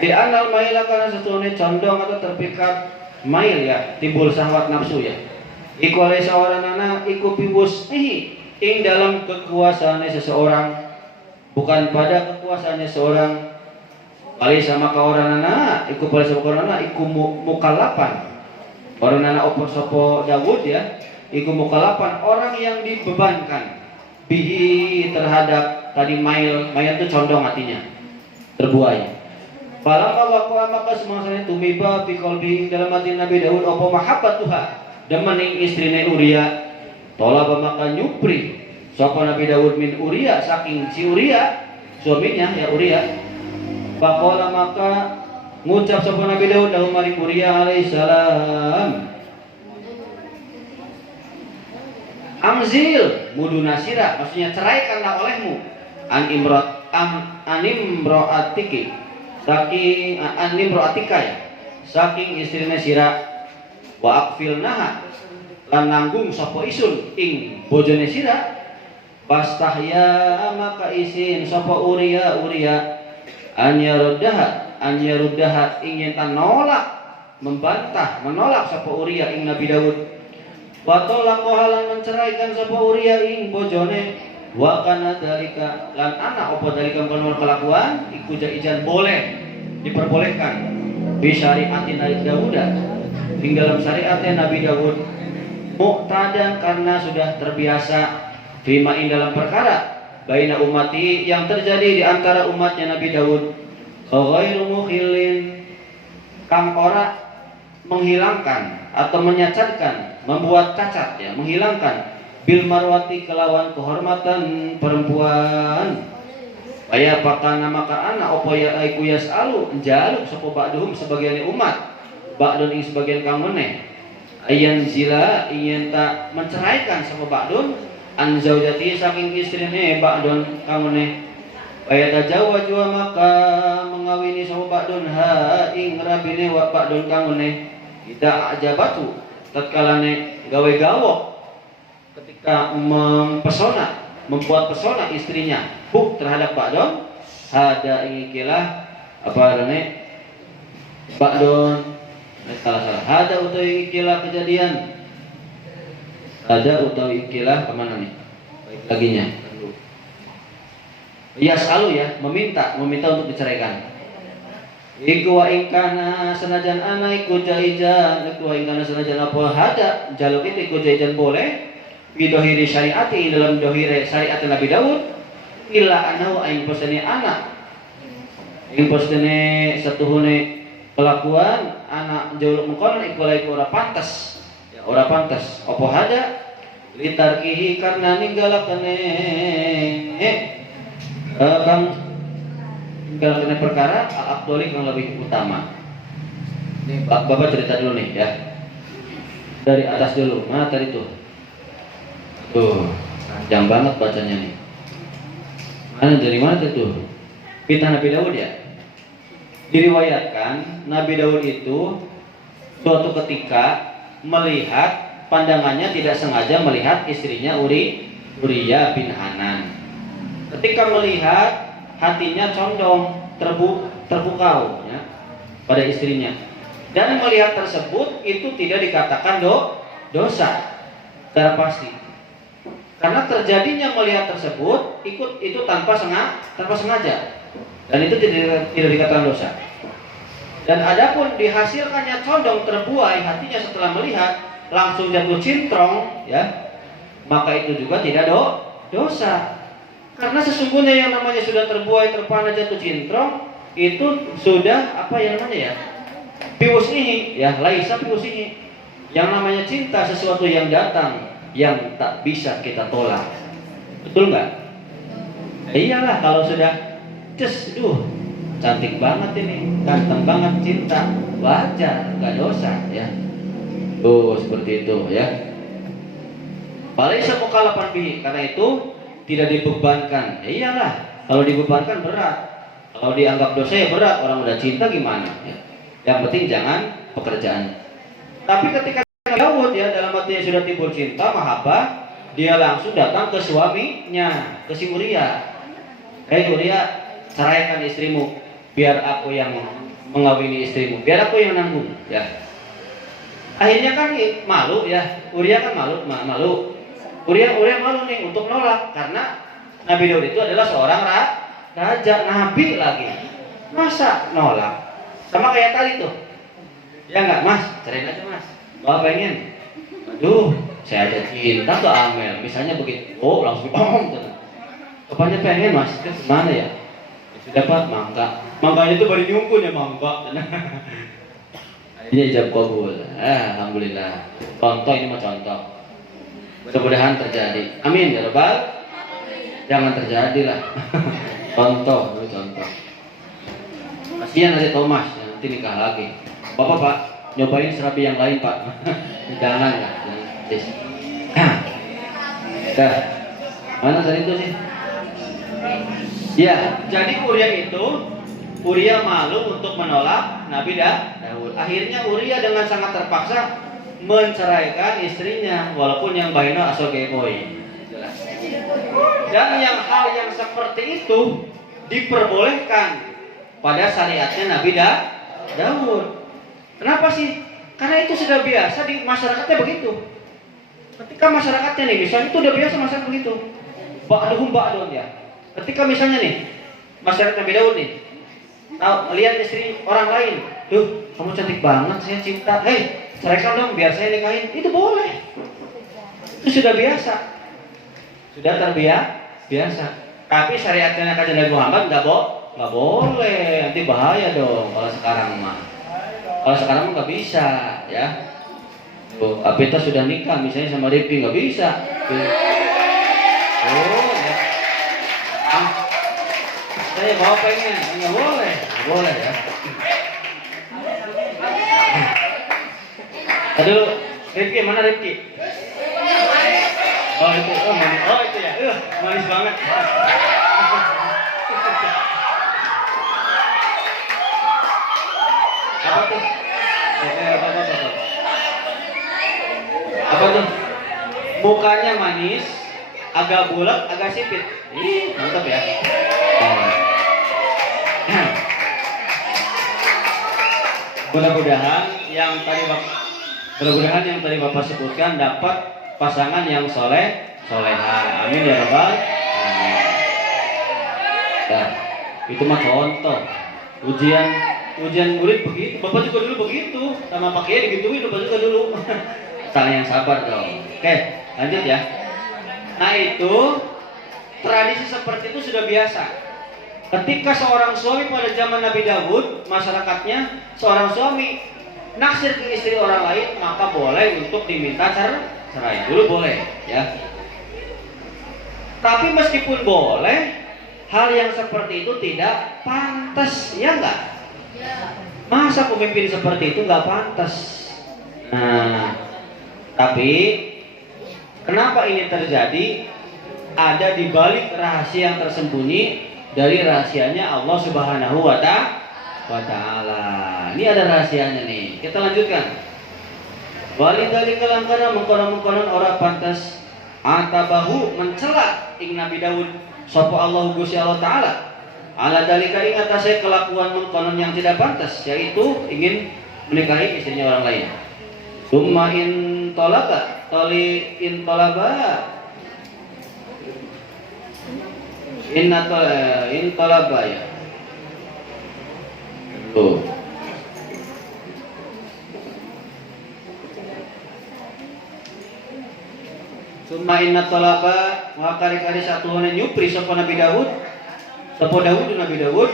Di anal maila karena setune condong atau terpikat mail ya, timbul syahwat nafsu ya. Iku alai seorang anak iku piwus ing dalam kekuasaannya seseorang, bukan pada kekuasaannya seorang. Kali sama ke orang anak, iku pada sama orang anak, iku mukalapan. Orang anak opor sopo Daud ya, iku mukalapan, orang yang dibebankan bihi terhadap tadi mail itu condong hatinya, terbuai. Falamma waqa'a maka semangsane tumiba fi qalbi dalam hati Nabi Daud apa mahabbatuha, demening istrine Uria. Tolaba maka nyupri sapa Nabi Daud min Uria, saking si Uria suaminya ya Uria. Faqala maka ngucap sapa Nabi Daud lahu maring Uria alaihissalam, amzil muduna sira, maksudnya ceraikanlah olehmu an imro'atiki, saking an imro'atika ya, saking istrine sira. Wa aqfilnaha lan nanggung sapa isun ing bojone sira. Pastahya maka isin sapa Uria an yaruddaha ingin nolak, membantah, menolak sapa Uria ing Nabi Daud. Wa talaqaha lan menceraikan sapa Uria ing bojone. Wa kana dalika lan anak apa dalika kelakuan iku ijan boleh diperbolehkan bi syariatin Daud ing dalam syariatnya Nabi Daud muqtadan karena sudah terbiasa fima ing dalam perkara baina umati yang terjadi di antara umatnya Nabi Daud ghairu mukhillin kang ora menghilangkan atau menyacatkan, membuat cacat ya, menghilangkan bil marwati kelawan kehormatan perempuan. Aya pakana maka anak opo ya aiku yasalu jaluk sapa ba'duhum sebagian umat ba'dun ing sebagian kang meneh ayan zila ingin tak menceraikan sapa ba'dun an zaujati saking istrine ba'dun kang meneh aya tajawaj wa maka mengawini sapa ba'dun ha ing rabine wa ba'dun kang meneh tidak ajabatu tatkalane gawe-gawo ketika mempesona membuat pesona istrinya terhadap ba'dun ada ikilah apa namanya ba'dun salah ada utawi ikilah kejadian ada utawi ikilah kemana nih baik laginya selalu ya meminta untuk diceraikan. Iku wa ingkana senajan ana iku jaijan iku wa ingkana senajan apa hada jaluk itu iku jaijan boleh bidohiri syariati dalam dohire syariat Nabi Daud illa anahu aing posene anak ing posene satuhune kelakuan anak jaluk mengkonon iku ora pantas ya ora pantas apa hada litarkihi karena ninggalakane kang kalau kena perkara aktuali yang lebih utama. Ini Bapak cerita dulu nih ya. Dari atas dulu. Mana tadi tuh? Tuh, panjang banget bacanya nih. Mana dari mana tuh? Fitnah Nabi Daud ya. Diriwayatkan Nabi Daud itu suatu ketika melihat pandangannya tidak sengaja melihat istrinya Uria bin Hanan. Ketika melihat hatinya condong terpukau ya, pada istrinya dan melihat tersebut itu tidak dikatakan dosa secara pasti karena terjadinya melihat tersebut itu tanpa sengaja dan itu tidak dikatakan dosa dan adapun dihasilkannya condong terbuai hatinya setelah melihat langsung jatuh cintrong ya maka itu juga tidak dosa. Karena sesungguhnya yang namanya sudah terbuai, terpana, jatuh cintrong itu sudah apa yang namanya ya? Piusihi, ya laisa piusihi. Yang namanya cinta sesuatu yang datang yang tak bisa kita tolak. Betul nggak? Iyalah kalau sudah cantik banget ini, ganteng banget cinta, wajar, nggak dosa ya. Seperti itu ya. Balaisa mukallafan bihi karena itu tidak dibebankan. Iyalah, kalau dibebankan berat. Kalau dianggap dosa ya berat. Orang udah cinta gimana? Ya. Yang penting jangan pekerjaan. Tapi ketika Daud ya dalam hatinya sudah timbul cinta, mahabbah, dia langsung datang ke suaminya, ke si Uria. Uria, ceraikan istrimu, biar aku yang mengawini istrimu, biar aku yang nanggung. Ya. Akhirnya kan malu ya, Uria kan malu. Uria malu nih untuk nolak karena Nabi Daud itu adalah seorang raja, nabi lagi. Masa nolak? Sama kayak tadi tuh. Ya enggak, Mas, cerain aja, Mas. Bapak pengen. Aduh, saya aja cinta ke Amel. Misalnya begitu. Langsung Bapaknya pengen, Mas. Itu gimana ya? Sudah Pak, mangga. Mangganya itu baru nyungkun ya, mangga. Ini ijab kabul. Alhamdulillah. Contoh ini mah contoh. Mudah-mudahan terjadi. Amin ya Rabbal. Jangan terjadi lah. Contoh. Kasihan aja Thomas nanti nikah lagi. Bapak Pak, nyobain serabi yang lain Pak. Jangan lah. Dah. Mana tadi itu sih? Ya, jadi Uria malu untuk menolak Nabi Daud. Akhirnya Uria dengan sangat terpaksa menceraikan istrinya walaupun yang baina asal gekoi. Dan hal yang seperti itu diperbolehkan pada syariatnya Nabi Daud. Kenapa sih? Karena itu sudah biasa di masyarakatnya begitu. Ketika masyarakatnya nih, misalnya itu udah biasa masyarakat begitu. Ba'duhum ba'dun ya. Ketika misalnya nih, masyarakat Nabi Daud nih, tahu lihat istri orang lain, tuh kamu cantik banget, saya cinta. Hei, ceraikan dong, biar saya nikahin. Itu boleh. Itu sudah biasa, sudah terbiasa. Tapi syariatnya Kanjeng Nabi Muhammad nggak boleh. Nanti bahaya dong kalau sekarang mah. Kalau sekarang mah nggak bisa, ya. Tuh, Apita sudah nikah misalnya sama Rifki nggak bisa. Oh, ya. Saya bawa pengen, nggak boleh ya. Aduh, Rifki mana Rifki? Oh itu, manis. Oh itu ya, manis banget. Apa tuh? Apa tuh? Mukanya manis, agak bulat, agak sipit. Ih, mantap ya. Mudah-mudahan yang tadi Bapak sebutkan dapat pasangan yang soleha. Amin ya rabbal alamin. Nah, itu mah contoh. Ujian murid begitu. Bapak juga dulu begitu. Sama Pak Kiai digituin, Bapak juga dulu. Saling yang sabar dong. Oke, lanjut ya. Nah itu tradisi seperti itu sudah biasa. Ketika seorang suami pada zaman Nabi Daud, masyarakatnya seorang suami naksir ke istri orang lain, maka boleh untuk diminta cerai. Dulu boleh, ya. Tapi meskipun boleh, hal yang seperti itu tidak pantas, ya enggak? Masa pemimpin seperti itu enggak pantas? Nah, tapi kenapa ini terjadi? Ada di balik rahasia yang tersembunyi dari rahasianya Allah Subhanahu wa Ta'ala. Ini ada rahasianya nih. Kita lanjutkan. Walidhalika langkana mengkonon orang pantas atabahu mencela ing Nabi Daud sapa Allah Gusti Allah Ta'ala. Ala dalika ing atase kelakuan mengkonon yang tidak pantas, yaitu ingin menikahi istrinya orang lain. Summa in talaba in talaba ya. Tuh. Summa inna talaba wa kari-kari satuhune nyupri sapa Nabi Daud. Sapa Daud Nabi Daud.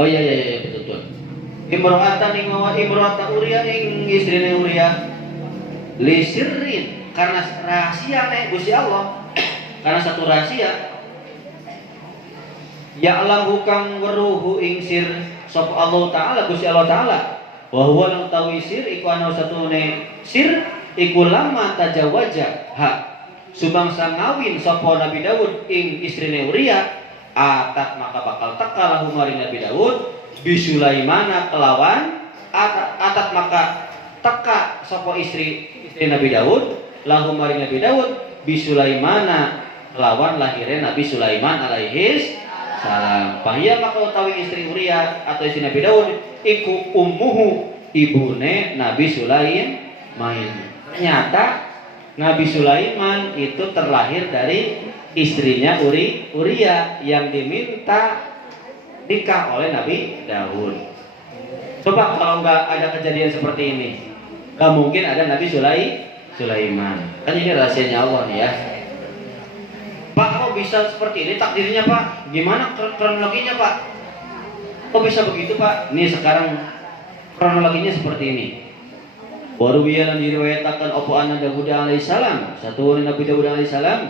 Oh iya betul. Imro'atan ing wa imro'ata Uria ing istrine Uria li sirrin karena rahasia nek Gusti Allah. Karena satu rahasia ya'lam hukang weruhu ing sir sapa Allah Ta'ala Gusti Allah Ta'ala wa huwa lan tawi sir iku ana satune sir iku lama tajawaja sumangsa ngawin sapa Nabi Daud ing istrine Uria atat maka bakal teka lahu maring Nabi Daud bisulaimana kelawan atat maka teka sapa istri Nabi Daud lahu maring Nabi Daud bisulaimana kelawan lahirnya Nabi Sulaiman alaihis salam. Fahiyya maka utawi istri Uria atau istri Nabi Daud iku ummuhu ibune Nabi Sulaiman. Ternyata Nabi Sulaiman itu terlahir dari istrinya Uria yang diminta nikah oleh Nabi Daud. Coba kalau nggak ada kejadian seperti ini, nggak mungkin ada Nabi Sulaiman. Kan ini rahasianya Allah nih ya. Pak, kok bisa seperti ini takdirnya Pak? Gimana kronologinya Pak? Kok bisa begitu Pak? Ini sekarang kronologinya seperti ini. Waruwiya lan diriwayatakan opo anna Daud alaihissalam satu Nabi Daud alaihissalam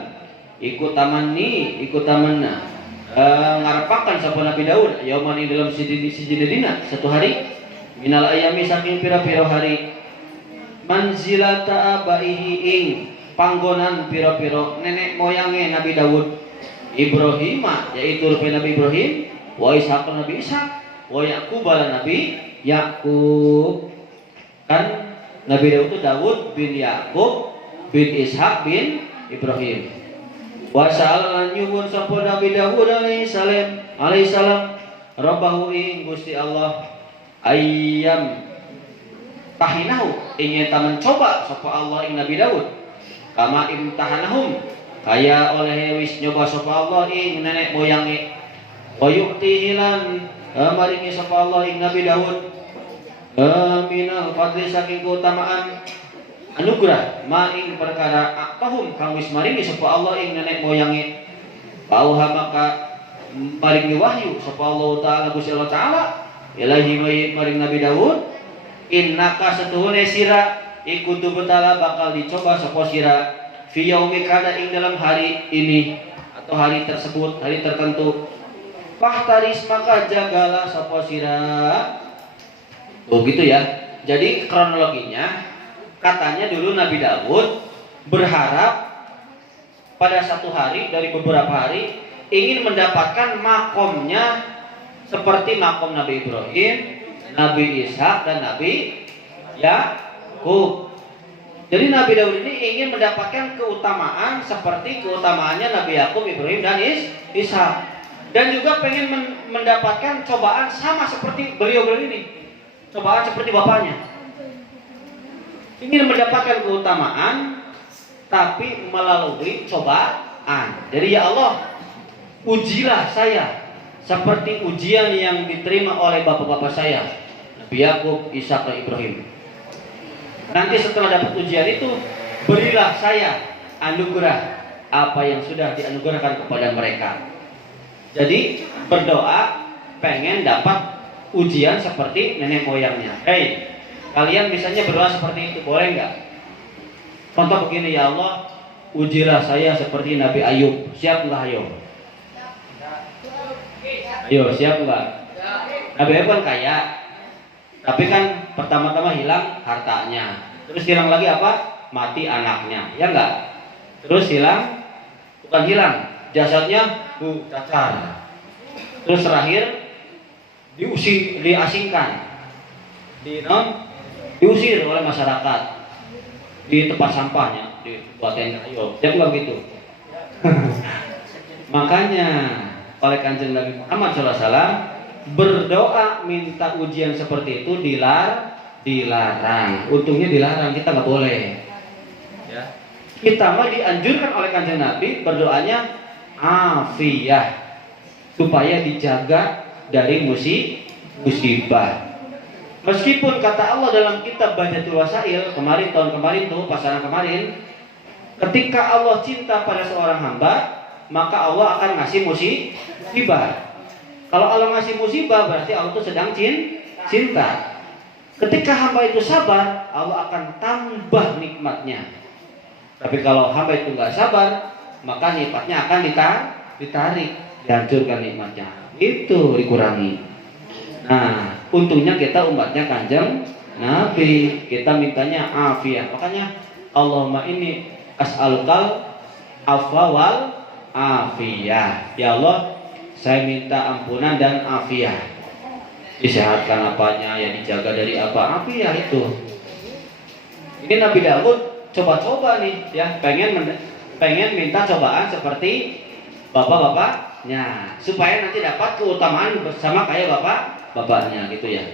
ikut tamanna ngarepakan sapa Nabi Daud yauman ing dalam sijidina satu hari minal ayami saking pira-pira hari manzilata abaihi ing panggonan pira-pira nenek moyange Nabi Daud Ibrahim yaitu rupa Nabi Ibrahim wa Ishaq Nabi Ishaq wa Yaqub Nabi Yaqub. Kan Nabi Daud itu Daud bin Yaqub bin Ishak bin Ibrahim. Wa sa'alan nyuwun sapa Nabi Daud alaihi salam Rabbahu ing Gusti Allah ayyam tahinahu ingin mencoba sapa Allah ing Nabi Daud kama imtahanahum kaya oleh wis nyoba sapa Allah ing nenek moyange wa yu'tihilan maringi sapa Allah ing Nabi Daud minal fadli saking keutamaan anugerah maing perkara akahum kang wis maringi sapa Allah ing nenek moyange pauha maka maringi wahyu sapa Allah taala Gusti Allah taala ilahi maring Nabi Daud innaka setuhune sira iku betala bakal dicoba sapa sira fi yaumika ing dalam hari ini atau hari tersebut hari tertentu fahtaris maka jagalah sapa sira. Oh gitu ya. Jadi kronologinya katanya dulu Nabi Daud berharap pada satu hari dari beberapa hari ingin mendapatkan makomnya seperti makom Nabi Ibrahim, Nabi Ishak dan Nabi Yakub. Jadi Nabi Daud ini ingin mendapatkan keutamaan seperti keutamaannya Nabi Yakub, Ibrahim dan Ishak. Dan juga pengen mendapatkan cobaan sama seperti beliau ini. Cobaan seperti bapaknya. Ingin mendapatkan keutamaan tapi melalui cobaan. Jadi ya Allah, ujilah saya seperti ujian yang diterima oleh bapak-bapak saya, Nabi Yakub, Ishak dan Ibrahim. Nanti setelah dapat ujian itu, berilah saya anugerah apa yang sudah dianugerahkan kepada mereka. Jadi berdoa pengen dapat ujian seperti nenek moyangnya. Hei, kalian misalnya berdoa seperti itu, boleh nggak? Contoh begini, ya Allah, ujilah saya seperti Nabi Ayub. Siap nggak Ayub? Ayo, siap nggak? Nabi Ayub kan kaya, tapi kan pertama-tama hilang hartanya. Terus hilang lagi apa? Mati anaknya, ya nggak? Terus hilang, bukan hilang, jasadnya cacar. Terus terakhir diasingkan, diusir oleh masyarakat di tempat sampahnya di Kabupaten Ayub. Siap nggak gitu? Makanya oleh Kanjeng Nabi Muhammad SAW berdoa minta ujian seperti itu dilarang. Untungnya dilarang, kita nggak boleh. Ya. Kita mah dianjurkan oleh Kanjeng Nabi berdoanya afiyah supaya dijaga dari musibah. Meskipun kata Allah dalam kitab Bahjatul Wasail tahun kemarin tuh pasaran kemarin, ketika Allah cinta pada seorang hamba, maka Allah akan ngasih musibah. Kalau Allah ngasih musibah berarti Allah itu sedang cinta. Ketika hamba itu sabar, Allah akan tambah nikmatnya. Tapi kalau hamba itu nggak sabar, maka nikmatnya akan ditarik, dihancurkan nikmatnya. Itu dikurangi. Nah, untungnya kita umatnya Kanjeng Nabi, kita mintanya afiyah. Makanya Allahumma inni as'alukal afwa wal afiyah. Ya Allah, saya minta ampunan dan afiyah. Disehatkan apanya, ya dijaga dari apa? Afiyah itu. Ini Nabi Daud coba-coba nih, ya pengen minta cobaan seperti bapak-bapaknya, supaya nanti dapat keutamaan bersama kayak bapaknya gitu ya.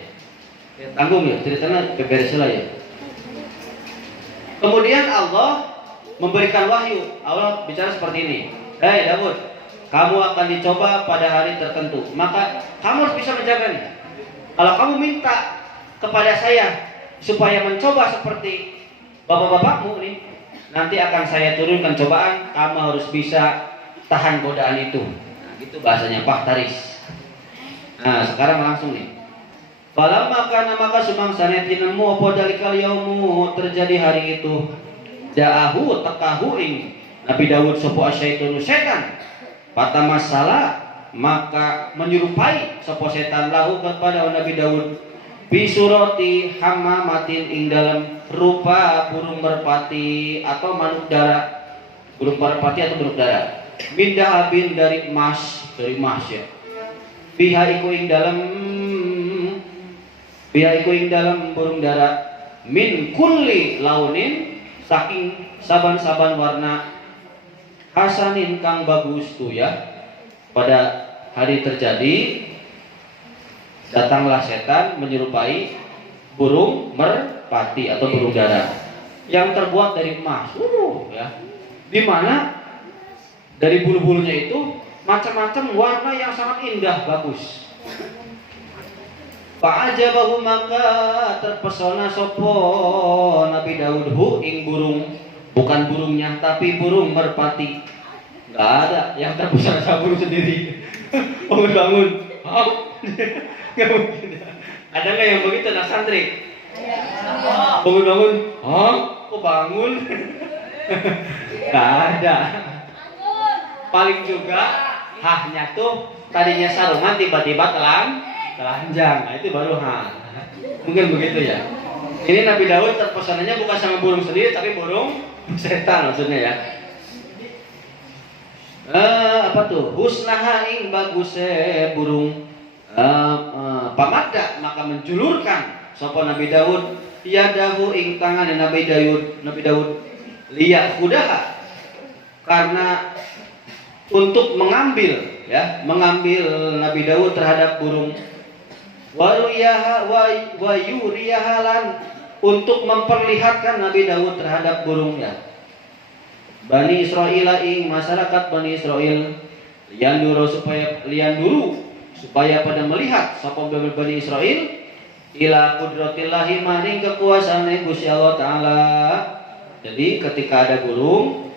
Tanggung ya, ceritanya beberes lah ya. Kemudian Allah memberikan wahyu. Allah bicara seperti ini. Hei Daud, kamu akan dicoba pada hari tertentu, maka kamu harus bisa menjaganya. Kalau kamu minta kepada saya supaya mencoba seperti bapak-bapakmu nih, nanti akan saya turunkan cobaan, kamu harus bisa tahan godaan itu. Nah, gitu bahasanya fahtaris. Nah, sekarang langsung nih. Falamma kana maka sumangsana tinemu apa dalikal yaumu terjadi hari itu. Ja'ahu takahu ing Nabi Daud sapa asyaitun setan. Pada masalah maka menyerupai sapa setan lahu kepada Nabi Daud bi surati hammamatin ing dalam rupa burung merpati atau manuk dara. Burung merpati atau manuk dara. Min dahabin dari emas ya. Biha iku ing dalam burung dara min kulli launin saking saban-saban warna hasanin kang bagus tuh ya. Pada hari terjadi datanglah setan menyerupai burung merpati atau burung dara yang terbuat dari emas. Ya. Di mana dari bulu-bulunya itu macam-macam warna yang sangat indah bagus. Fa'ajabahu maka terpesona sopo Nabi Daud hu ing burung, bukan burungnya tapi burung merpati. Nggak ada yang terpesona burung sendiri. Bangun-bangun, nggak mungkin. Ada nggak yang begitu anak santri? Bangun-bangun, kok bangun? Nggak ada. Paling juga hahnya tuh tadinya sarungan tiba-tiba telanjang. Nah itu baru mungkin begitu ya. Ini Nabi Daud terpesonanya bukan sama burung sendiri tapi burung setan maksudnya ya. Apa tuh? Husnaha ing bagus burung pamadda maka menjulurkan sapa Nabi Daud yadahu ing tangan Nabi Daud liyak kudaha karena untuk mengambil Nabi Daud terhadap burung wayuriyahalan untuk memperlihatkan Nabi Daud terhadap burung ya. Bani Israel ing masyarakat Bani Israel lian dulu supaya pada melihat sapa Bani Israel ila qudratillahi maring kekuasaan Gusti Allah taala. Jadi ketika ada burung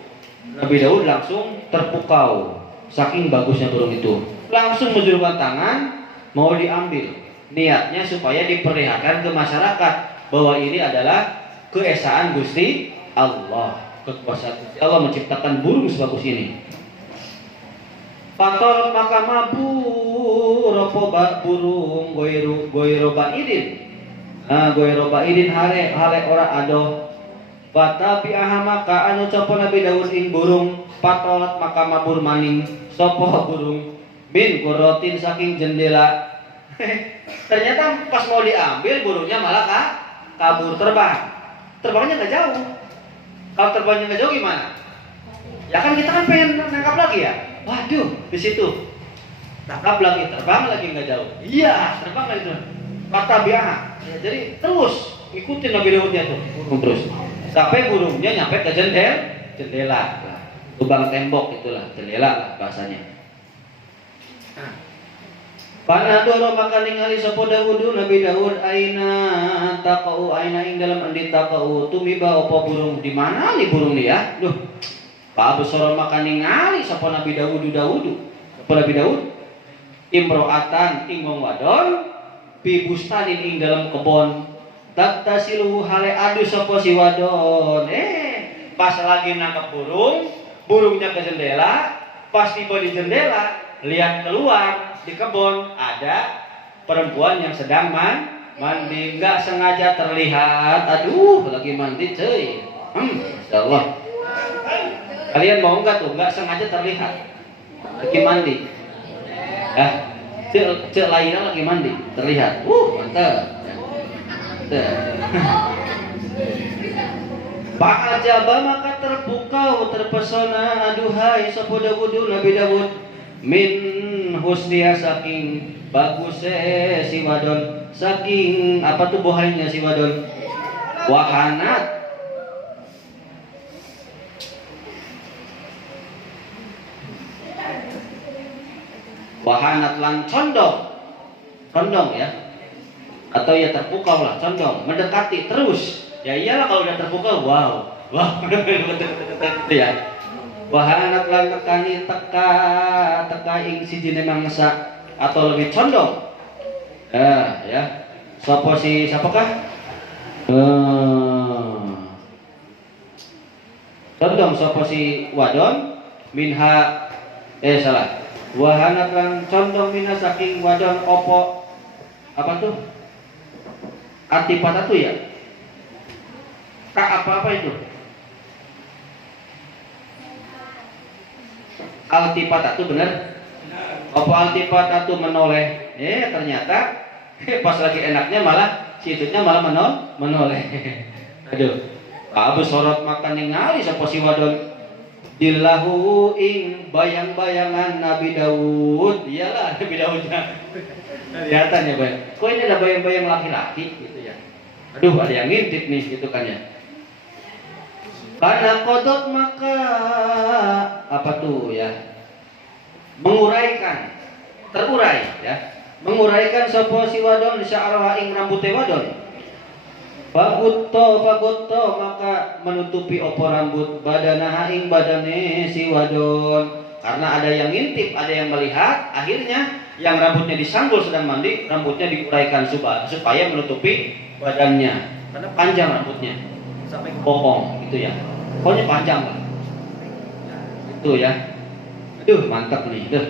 Nabi Daud langsung terpukau saking bagusnya burung itu. Langsung menjulurkan tangan mau diambil. Niatnya supaya diperlihatkan ke masyarakat bahwa ini adalah keesaan Gusti Allah. Kekuasaan Gusti Allah menciptakan burung sebagus ini. Fator maka mabur roba burung goiro baidin. Goiro baidin hale ora adoh. Bata bi'aha maka anu copo Nabi Daud ing burung patolat maka mabur maning sopo burung bin kurotin saking jendela. Ternyata pas mau diambil burungnya malah kabur terbang. Terbangnya nggak jauh. Kalau terbangnya nggak jauh gimana? Ya kan kita kan pengen nangkap lagi ya. Waduh di situ tangkap lagi, terbang lagi nggak jauh. Iya terbang lagi tuh. Kata bi'aha. Ya, jadi terus ikutin Nabi Daudnya tuh terus. Sampai burungnya nyampe ke jendela, lubang tembok itulah jendela lah bahasanya. Panadoro maka ningali sapa Daud Nabi Daud aina taqau aina ing dalam andi taqau tumiba apa burung di mana nih burung nih ya? Duh. Pak besoro maka ningali sapa Nabi Daud. Sapa Nabi Daud imro'atan ing wong wadon fi bustanin ing dalam kebon. Tak tasilu hale adu sapa si wadon. Pas lagi nangkap burungnya ke jendela, pas tiba di jendela, lihat keluar di kebun ada perempuan yang sedang mandi, nggak sengaja terlihat. Aduh, lagi mandi cuy. Masya Allah. Kalian mau nggak tuh? Nggak sengaja terlihat lagi mandi. Cek lainnya lagi mandi terlihat. Mantap. Pak ajaba maka terpukau terpesona aduhai sapa Daud Nabi Daud min husniha saking bagusnya si wadon saking apa tuh bohainya si wadon wahanat lan condong ya atau ya terpukau lah condong mendekati terus ya iyalah kalau udah terpukau wow ya wahanat lan tekani teka ing siji mangsa atau lebih condong ya siapakah condong sapa si wadon minha salah wahanat lan condong minha saking wadon opo apa tuh antipatatu ya apa itu altipatatu benar apa altipatatu menoleh ternyata pas lagi enaknya malah si itutnya malah menoleh aduh Abu sorot makan ningali sapa si wadon dillahu ing bayang-bayangan Nabi Daud. Iyalah Nabi Daudnya. Kelihatan ya bayang. Kok ini ada bayang-bayang laki-laki gitu ya. Aduh ada yang ngintip nih gitu kan ya. Karena kodok maka apa tuh ya? Menguraikan, terurai ya. Menguraikan sapa si wadon sya'ra ing rambute wadon. Fagutto maka menutupi opo rambut badanaha ing badane si wadon. Karena ada yang ngintip, ada yang melihat, akhirnya yang rambutnya disanggul sedang mandi, rambutnya diuraikan supaya menutupi badannya. Karena panjang rambutnya sampai ke bokong gitu ya. Pokoknya panjang lah. Itu ya. Aduh mantap nih. Duh.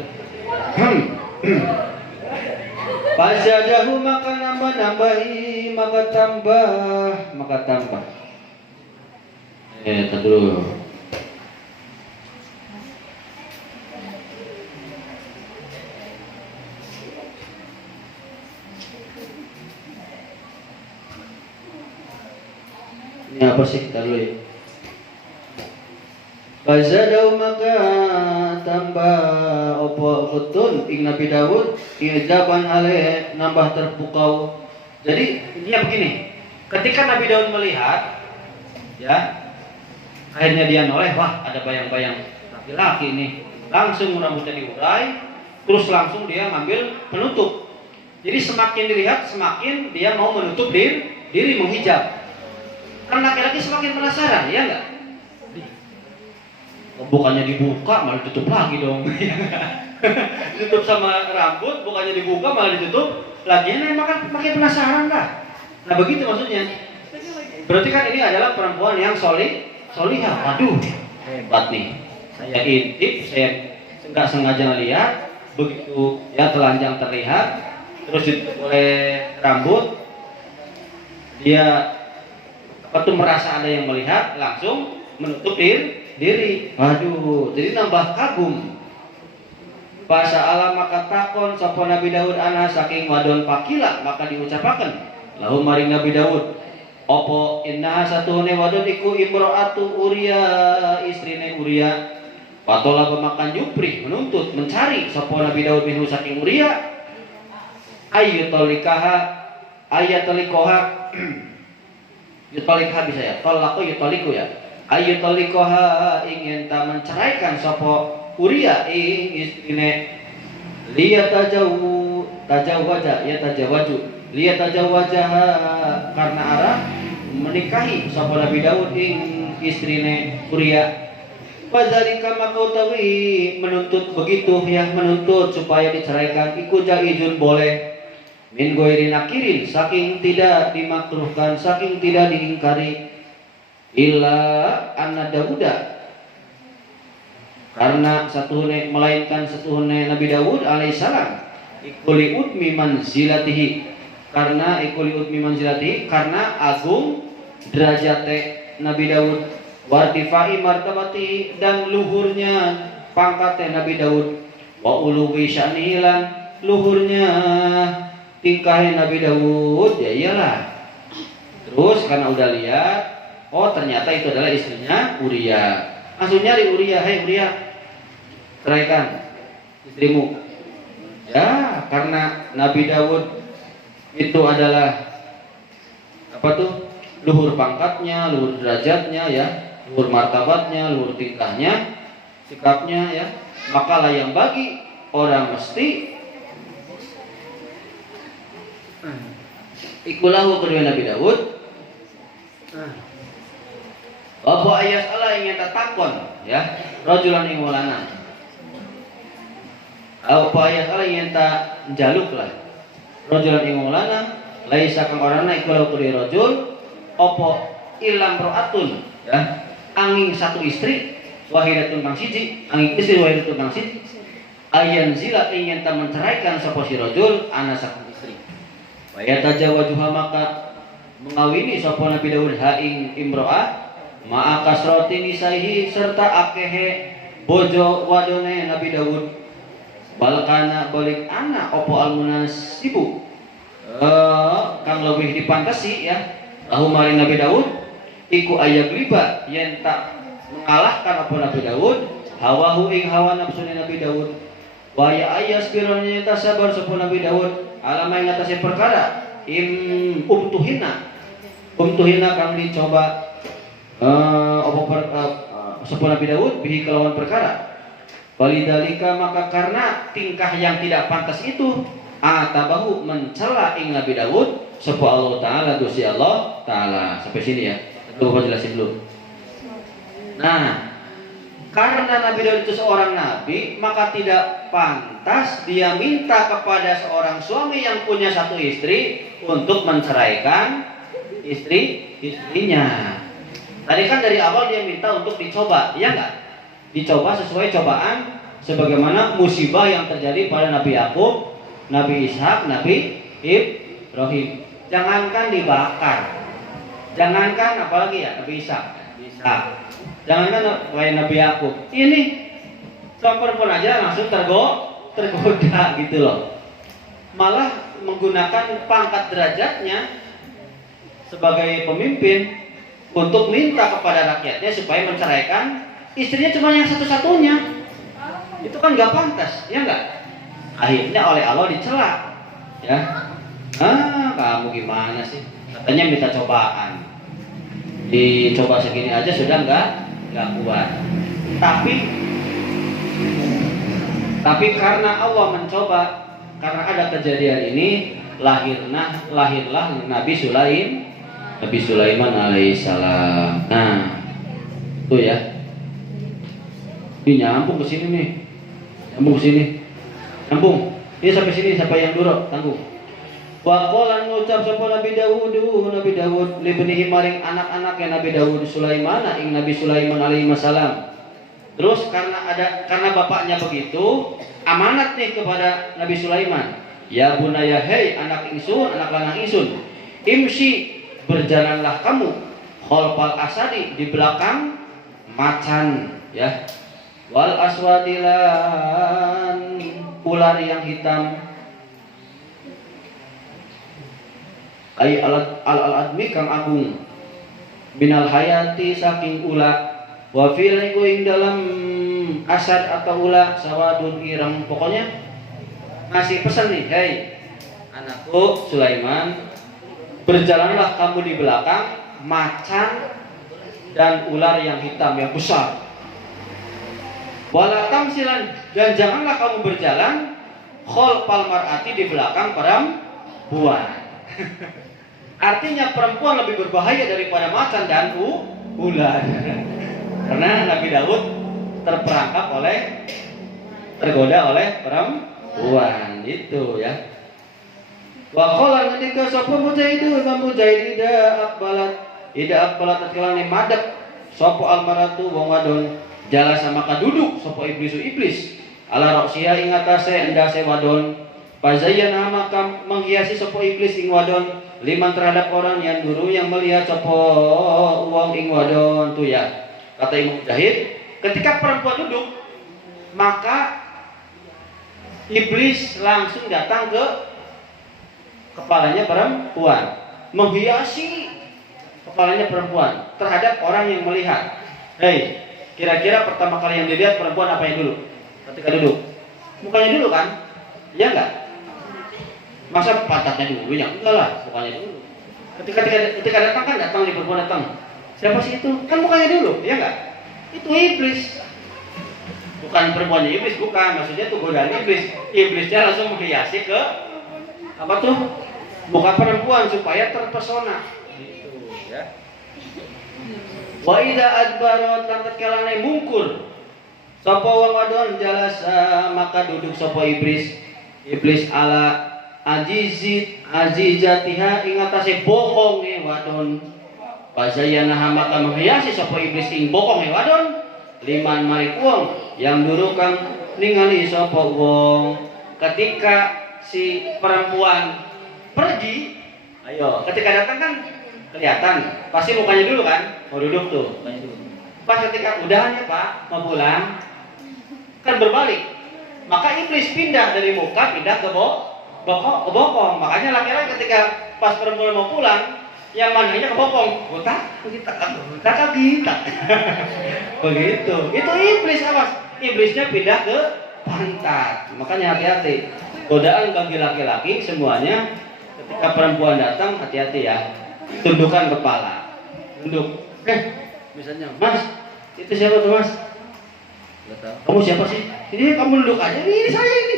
Fazadahu maka nambahi maka tambah. Dulu. Ini apa sih kita dulu ya? Fazadahu maka tambah opo kutun ing Nabi Daud ijaban ale nambah terpukau. Jadi intinya begini, ketika Nabi Daud melihat ya, akhirnya dia noleh, wah ada bayang-bayang laki-laki nih, langsung rambutnya diurai, terus langsung dia ngambil penutup. Jadi semakin dilihat semakin dia mau menutup diri menghijab. Kan laki-laki semakin penasaran, ya enggak? Bukannya dibuka malah ditutup lagi dong. Tutup sama rambut, bukannya dibuka malah ditutup lagi. Nah, makin penasaran lah. Nah begitu maksudnya. Berarti kan ini adalah perempuan yang solihah. Waduh, hebat nih. Saya intip, saya nggak sengaja lihat, begitu ya telanjang terlihat, terus ditutup oleh rambut, dia merasa ada yang melihat, langsung menutup diri. Waduh, jadi nambah kagum. Bahasa Allah maka takon sapa Nabi Daud ana saking wadon pakila maka diucapaken lahu maring Nabi Daud opo innaha satuhune wadon iku imro'atu Uria istrine Uria patola pemakan jupri menuntut mencari sapa Nabi Daud minhu saking Uria ayyutolikaha yutolikha bisa ya tolako yutoliku ya ayyutolikoha ingin tak menceraikan sapa Uria ing istrine tajawwajah karena arah menikahi sapa Nabi Daud ing istrine Uria. Fadzalika maka utawi menuntut begitu ya, menuntut supaya diceraikan iku jaizun boleh min ghairi nakirin saking tidak dimakruhkan, saking tidak diingkari illa anna Dauda karena melainkan satuhune Nabi Daud alaihissalam ikuli utmi manzilatihi karena agung derajate Nabi Daud wartifai martabati dan luhurnya pangkatnya Nabi Daud wa uluwi sya'nilan luhurnya tingkahnya Nabi Daud ya iyalah. Terus karena udah lihat oh ternyata itu adalah istrinya Uria, langsung nyari Uria, hei Uria, ceraikan istrimu. Ya, karena Nabi Daud itu adalah apa tuh? Luhur pangkatnya, luhur derajatnya ya, luhur martabatnya, luhur tingkahnya, sikapnya ya. Maka lah yang bagi orang mesti ikulahu kedua Nabi Daud. Apa ayat Allah ingin takon ya, rajulan ing lanang. Apa ayat Allah ingin tak jaluk lah. Rajulan ing lanang, laisa kang orana iku lahu kuli rajul, apa ilam ro'atun ya, angin satu istri, wahidatun kang siji, angin istri wahidatun kang siji. Ayan zila ingin tak menceraikan sapa si rajul ana saking istri. Wa yatajawajuha maka mengawini sapa Nabi Daud ha ing imro'ah ma'a kasroti nisaihi serta akehe bojo wadone Nabi Daud balkana balik anak opo almunasibu kang lebih dipantasi ya lahu maring Nabi Daud iku ayagliba yen tak mengalahkan apa Nabi Daud hawahu ing hawa nafsune Nabi Daud wa ya ayas piranya ta sabar sapa Nabi Daud alama ing atase perkara umtuhina kang dicoba sapa Nabi Daud bihi kelawan perkara walidalika maka karena tingkah yang tidak pantas itu atabahu mencela ing Nabi Daud sapa Allah taala Gusti Allah taala. Sampai sini ya. Coba jelasin dulu. Nah, karena Nabi Daud itu seorang nabi, maka tidak pantas dia minta kepada seorang suami yang punya satu istri untuk menceraikan istrinya. Tadi kan dari awal dia minta untuk dicoba, iya enggak? Dicoba sesuai cobaan sebagaimana musibah yang terjadi pada Nabi Yakub, Nabi Ishak, Nabi Ibrahim. Jangankan dibakar, jangankan apalagi ya Nabi Ishak, jangankan kayak Nabi Yakub. Ini perempuan aja langsung tergoda gitu loh. Malah menggunakan pangkat derajatnya sebagai pemimpin untuk minta kepada rakyatnya supaya menceraikan istrinya cuma yang satu-satunya. Itu kan nggak pantas, ya nggak? Akhirnya oleh Allah dicela, ya. Kamu gimana sih? Katanya minta cobaan, dicoba segini aja sudah nggak kuat. Tapi karena Allah mencoba, karena ada kejadian ini, lahirlah Nabi Sulaiman alaihissalam. Nah, itu ya. Ini nyambung ke sini nih. Nyambung. Ini sampai sini siapa yang dulu tanggung. Wa qala ngucap sapa Nabi Daud libnihi maring anak-anak yang Nabi Daud Sulaiman ing Nabi Sulaiman alaihi salam. Terus karena bapaknya begitu, amanat nih kepada Nabi Sulaiman. Ya bunaya hei anak lanang ingsun. Imsi berjalanlah kamu khalfal asadi di belakang macan ya. Wal aswadilan ular yang hitam ay al-admi kang agung binal hayati saking ula wa fil ing dalam asad atau ula sawadun ireng. Pokoknya ngasih pesan nih, hei anakku Sulaiman, berjalanlah kamu di belakang macan dan ular yang hitam yang besar. Wala tamsilan, dan janganlah kamu berjalan khalfal mar'ati di belakang perempuan. Artinya perempuan lebih berbahaya daripada macan dan ular. Karena Nabi Daud tergoda oleh perempuan itu ya. Wa qala ketika sapa Imam Mujahid ida akbalat tatkala madhep sapa almaratu wong wadon jala sama kaduduk sapa iblis ala roksiya ing atase endase wadon pazayyana maka menghiasi sapa iblis ing wadon liman terhadap orang yang dulu yang melihat sapa wong ing wadon tuh ya. Kata Imam Mujahid, ketika perempuan duduk maka iblis langsung datang ke kepalanya perempuan, menghiasi kepalanya perempuan terhadap orang yang melihat. Hei, kira-kira pertama kali yang dilihat perempuan apa yang dulu? Ketika duduk, mukanya dulu kan? Iya enggak? Masa pantatnya dulu? Ya enggak lah, mukanya dulu. Ketika datang kan di perempuan datang. Siapa sih itu? Kan mukanya dulu, ya enggak? Itu iblis. Bukan perempuannya iblis, bukan. Maksudnya itu godaan iblis. Iblisnya langsung menghiasi ke apa tuh? Muka perempuan supaya terpesona. Gitu ya. Wa idza adbarat lan tatkala mungkur sapa wong wadon jalasa maka duduk sapa iblis ala azizatiha ing atase bokonge wadon. Pasayana maka menghiasi sapa iblis ing bokonge wadon liman marik wong yang dulu kang ningali sapa wong. Ketika si perempuan pergi, ayo ketika datang kan kelihatan pasti mukanya dulu kan, mau duduk tuh mukanya dulu. Pas ketika udahannya Pak mau pulang kan berbalik, maka iblis pindah dari muka pindah ke bokong. Makanya laki-laki ketika pas perempuan mau pulang yang mananya kebopong, otak kita, begitu. Itu iblis awas, iblisnya pindah ke pantat. Makanya hati-hati. Godaan bagi laki-laki semuanya. Ketika perempuan datang, hati-hati ya. Tundukkan kepala, tunduk. Misalnya, Mas, itu siapa tuh Mas? Kamu siapa sih? Ini kamu duduk aja, ini saya ini.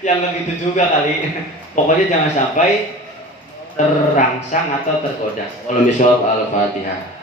Yang nggak gitu juga kali. Pokoknya jangan sampai terangsang atau tergoda. Walau misal al-Fatihah.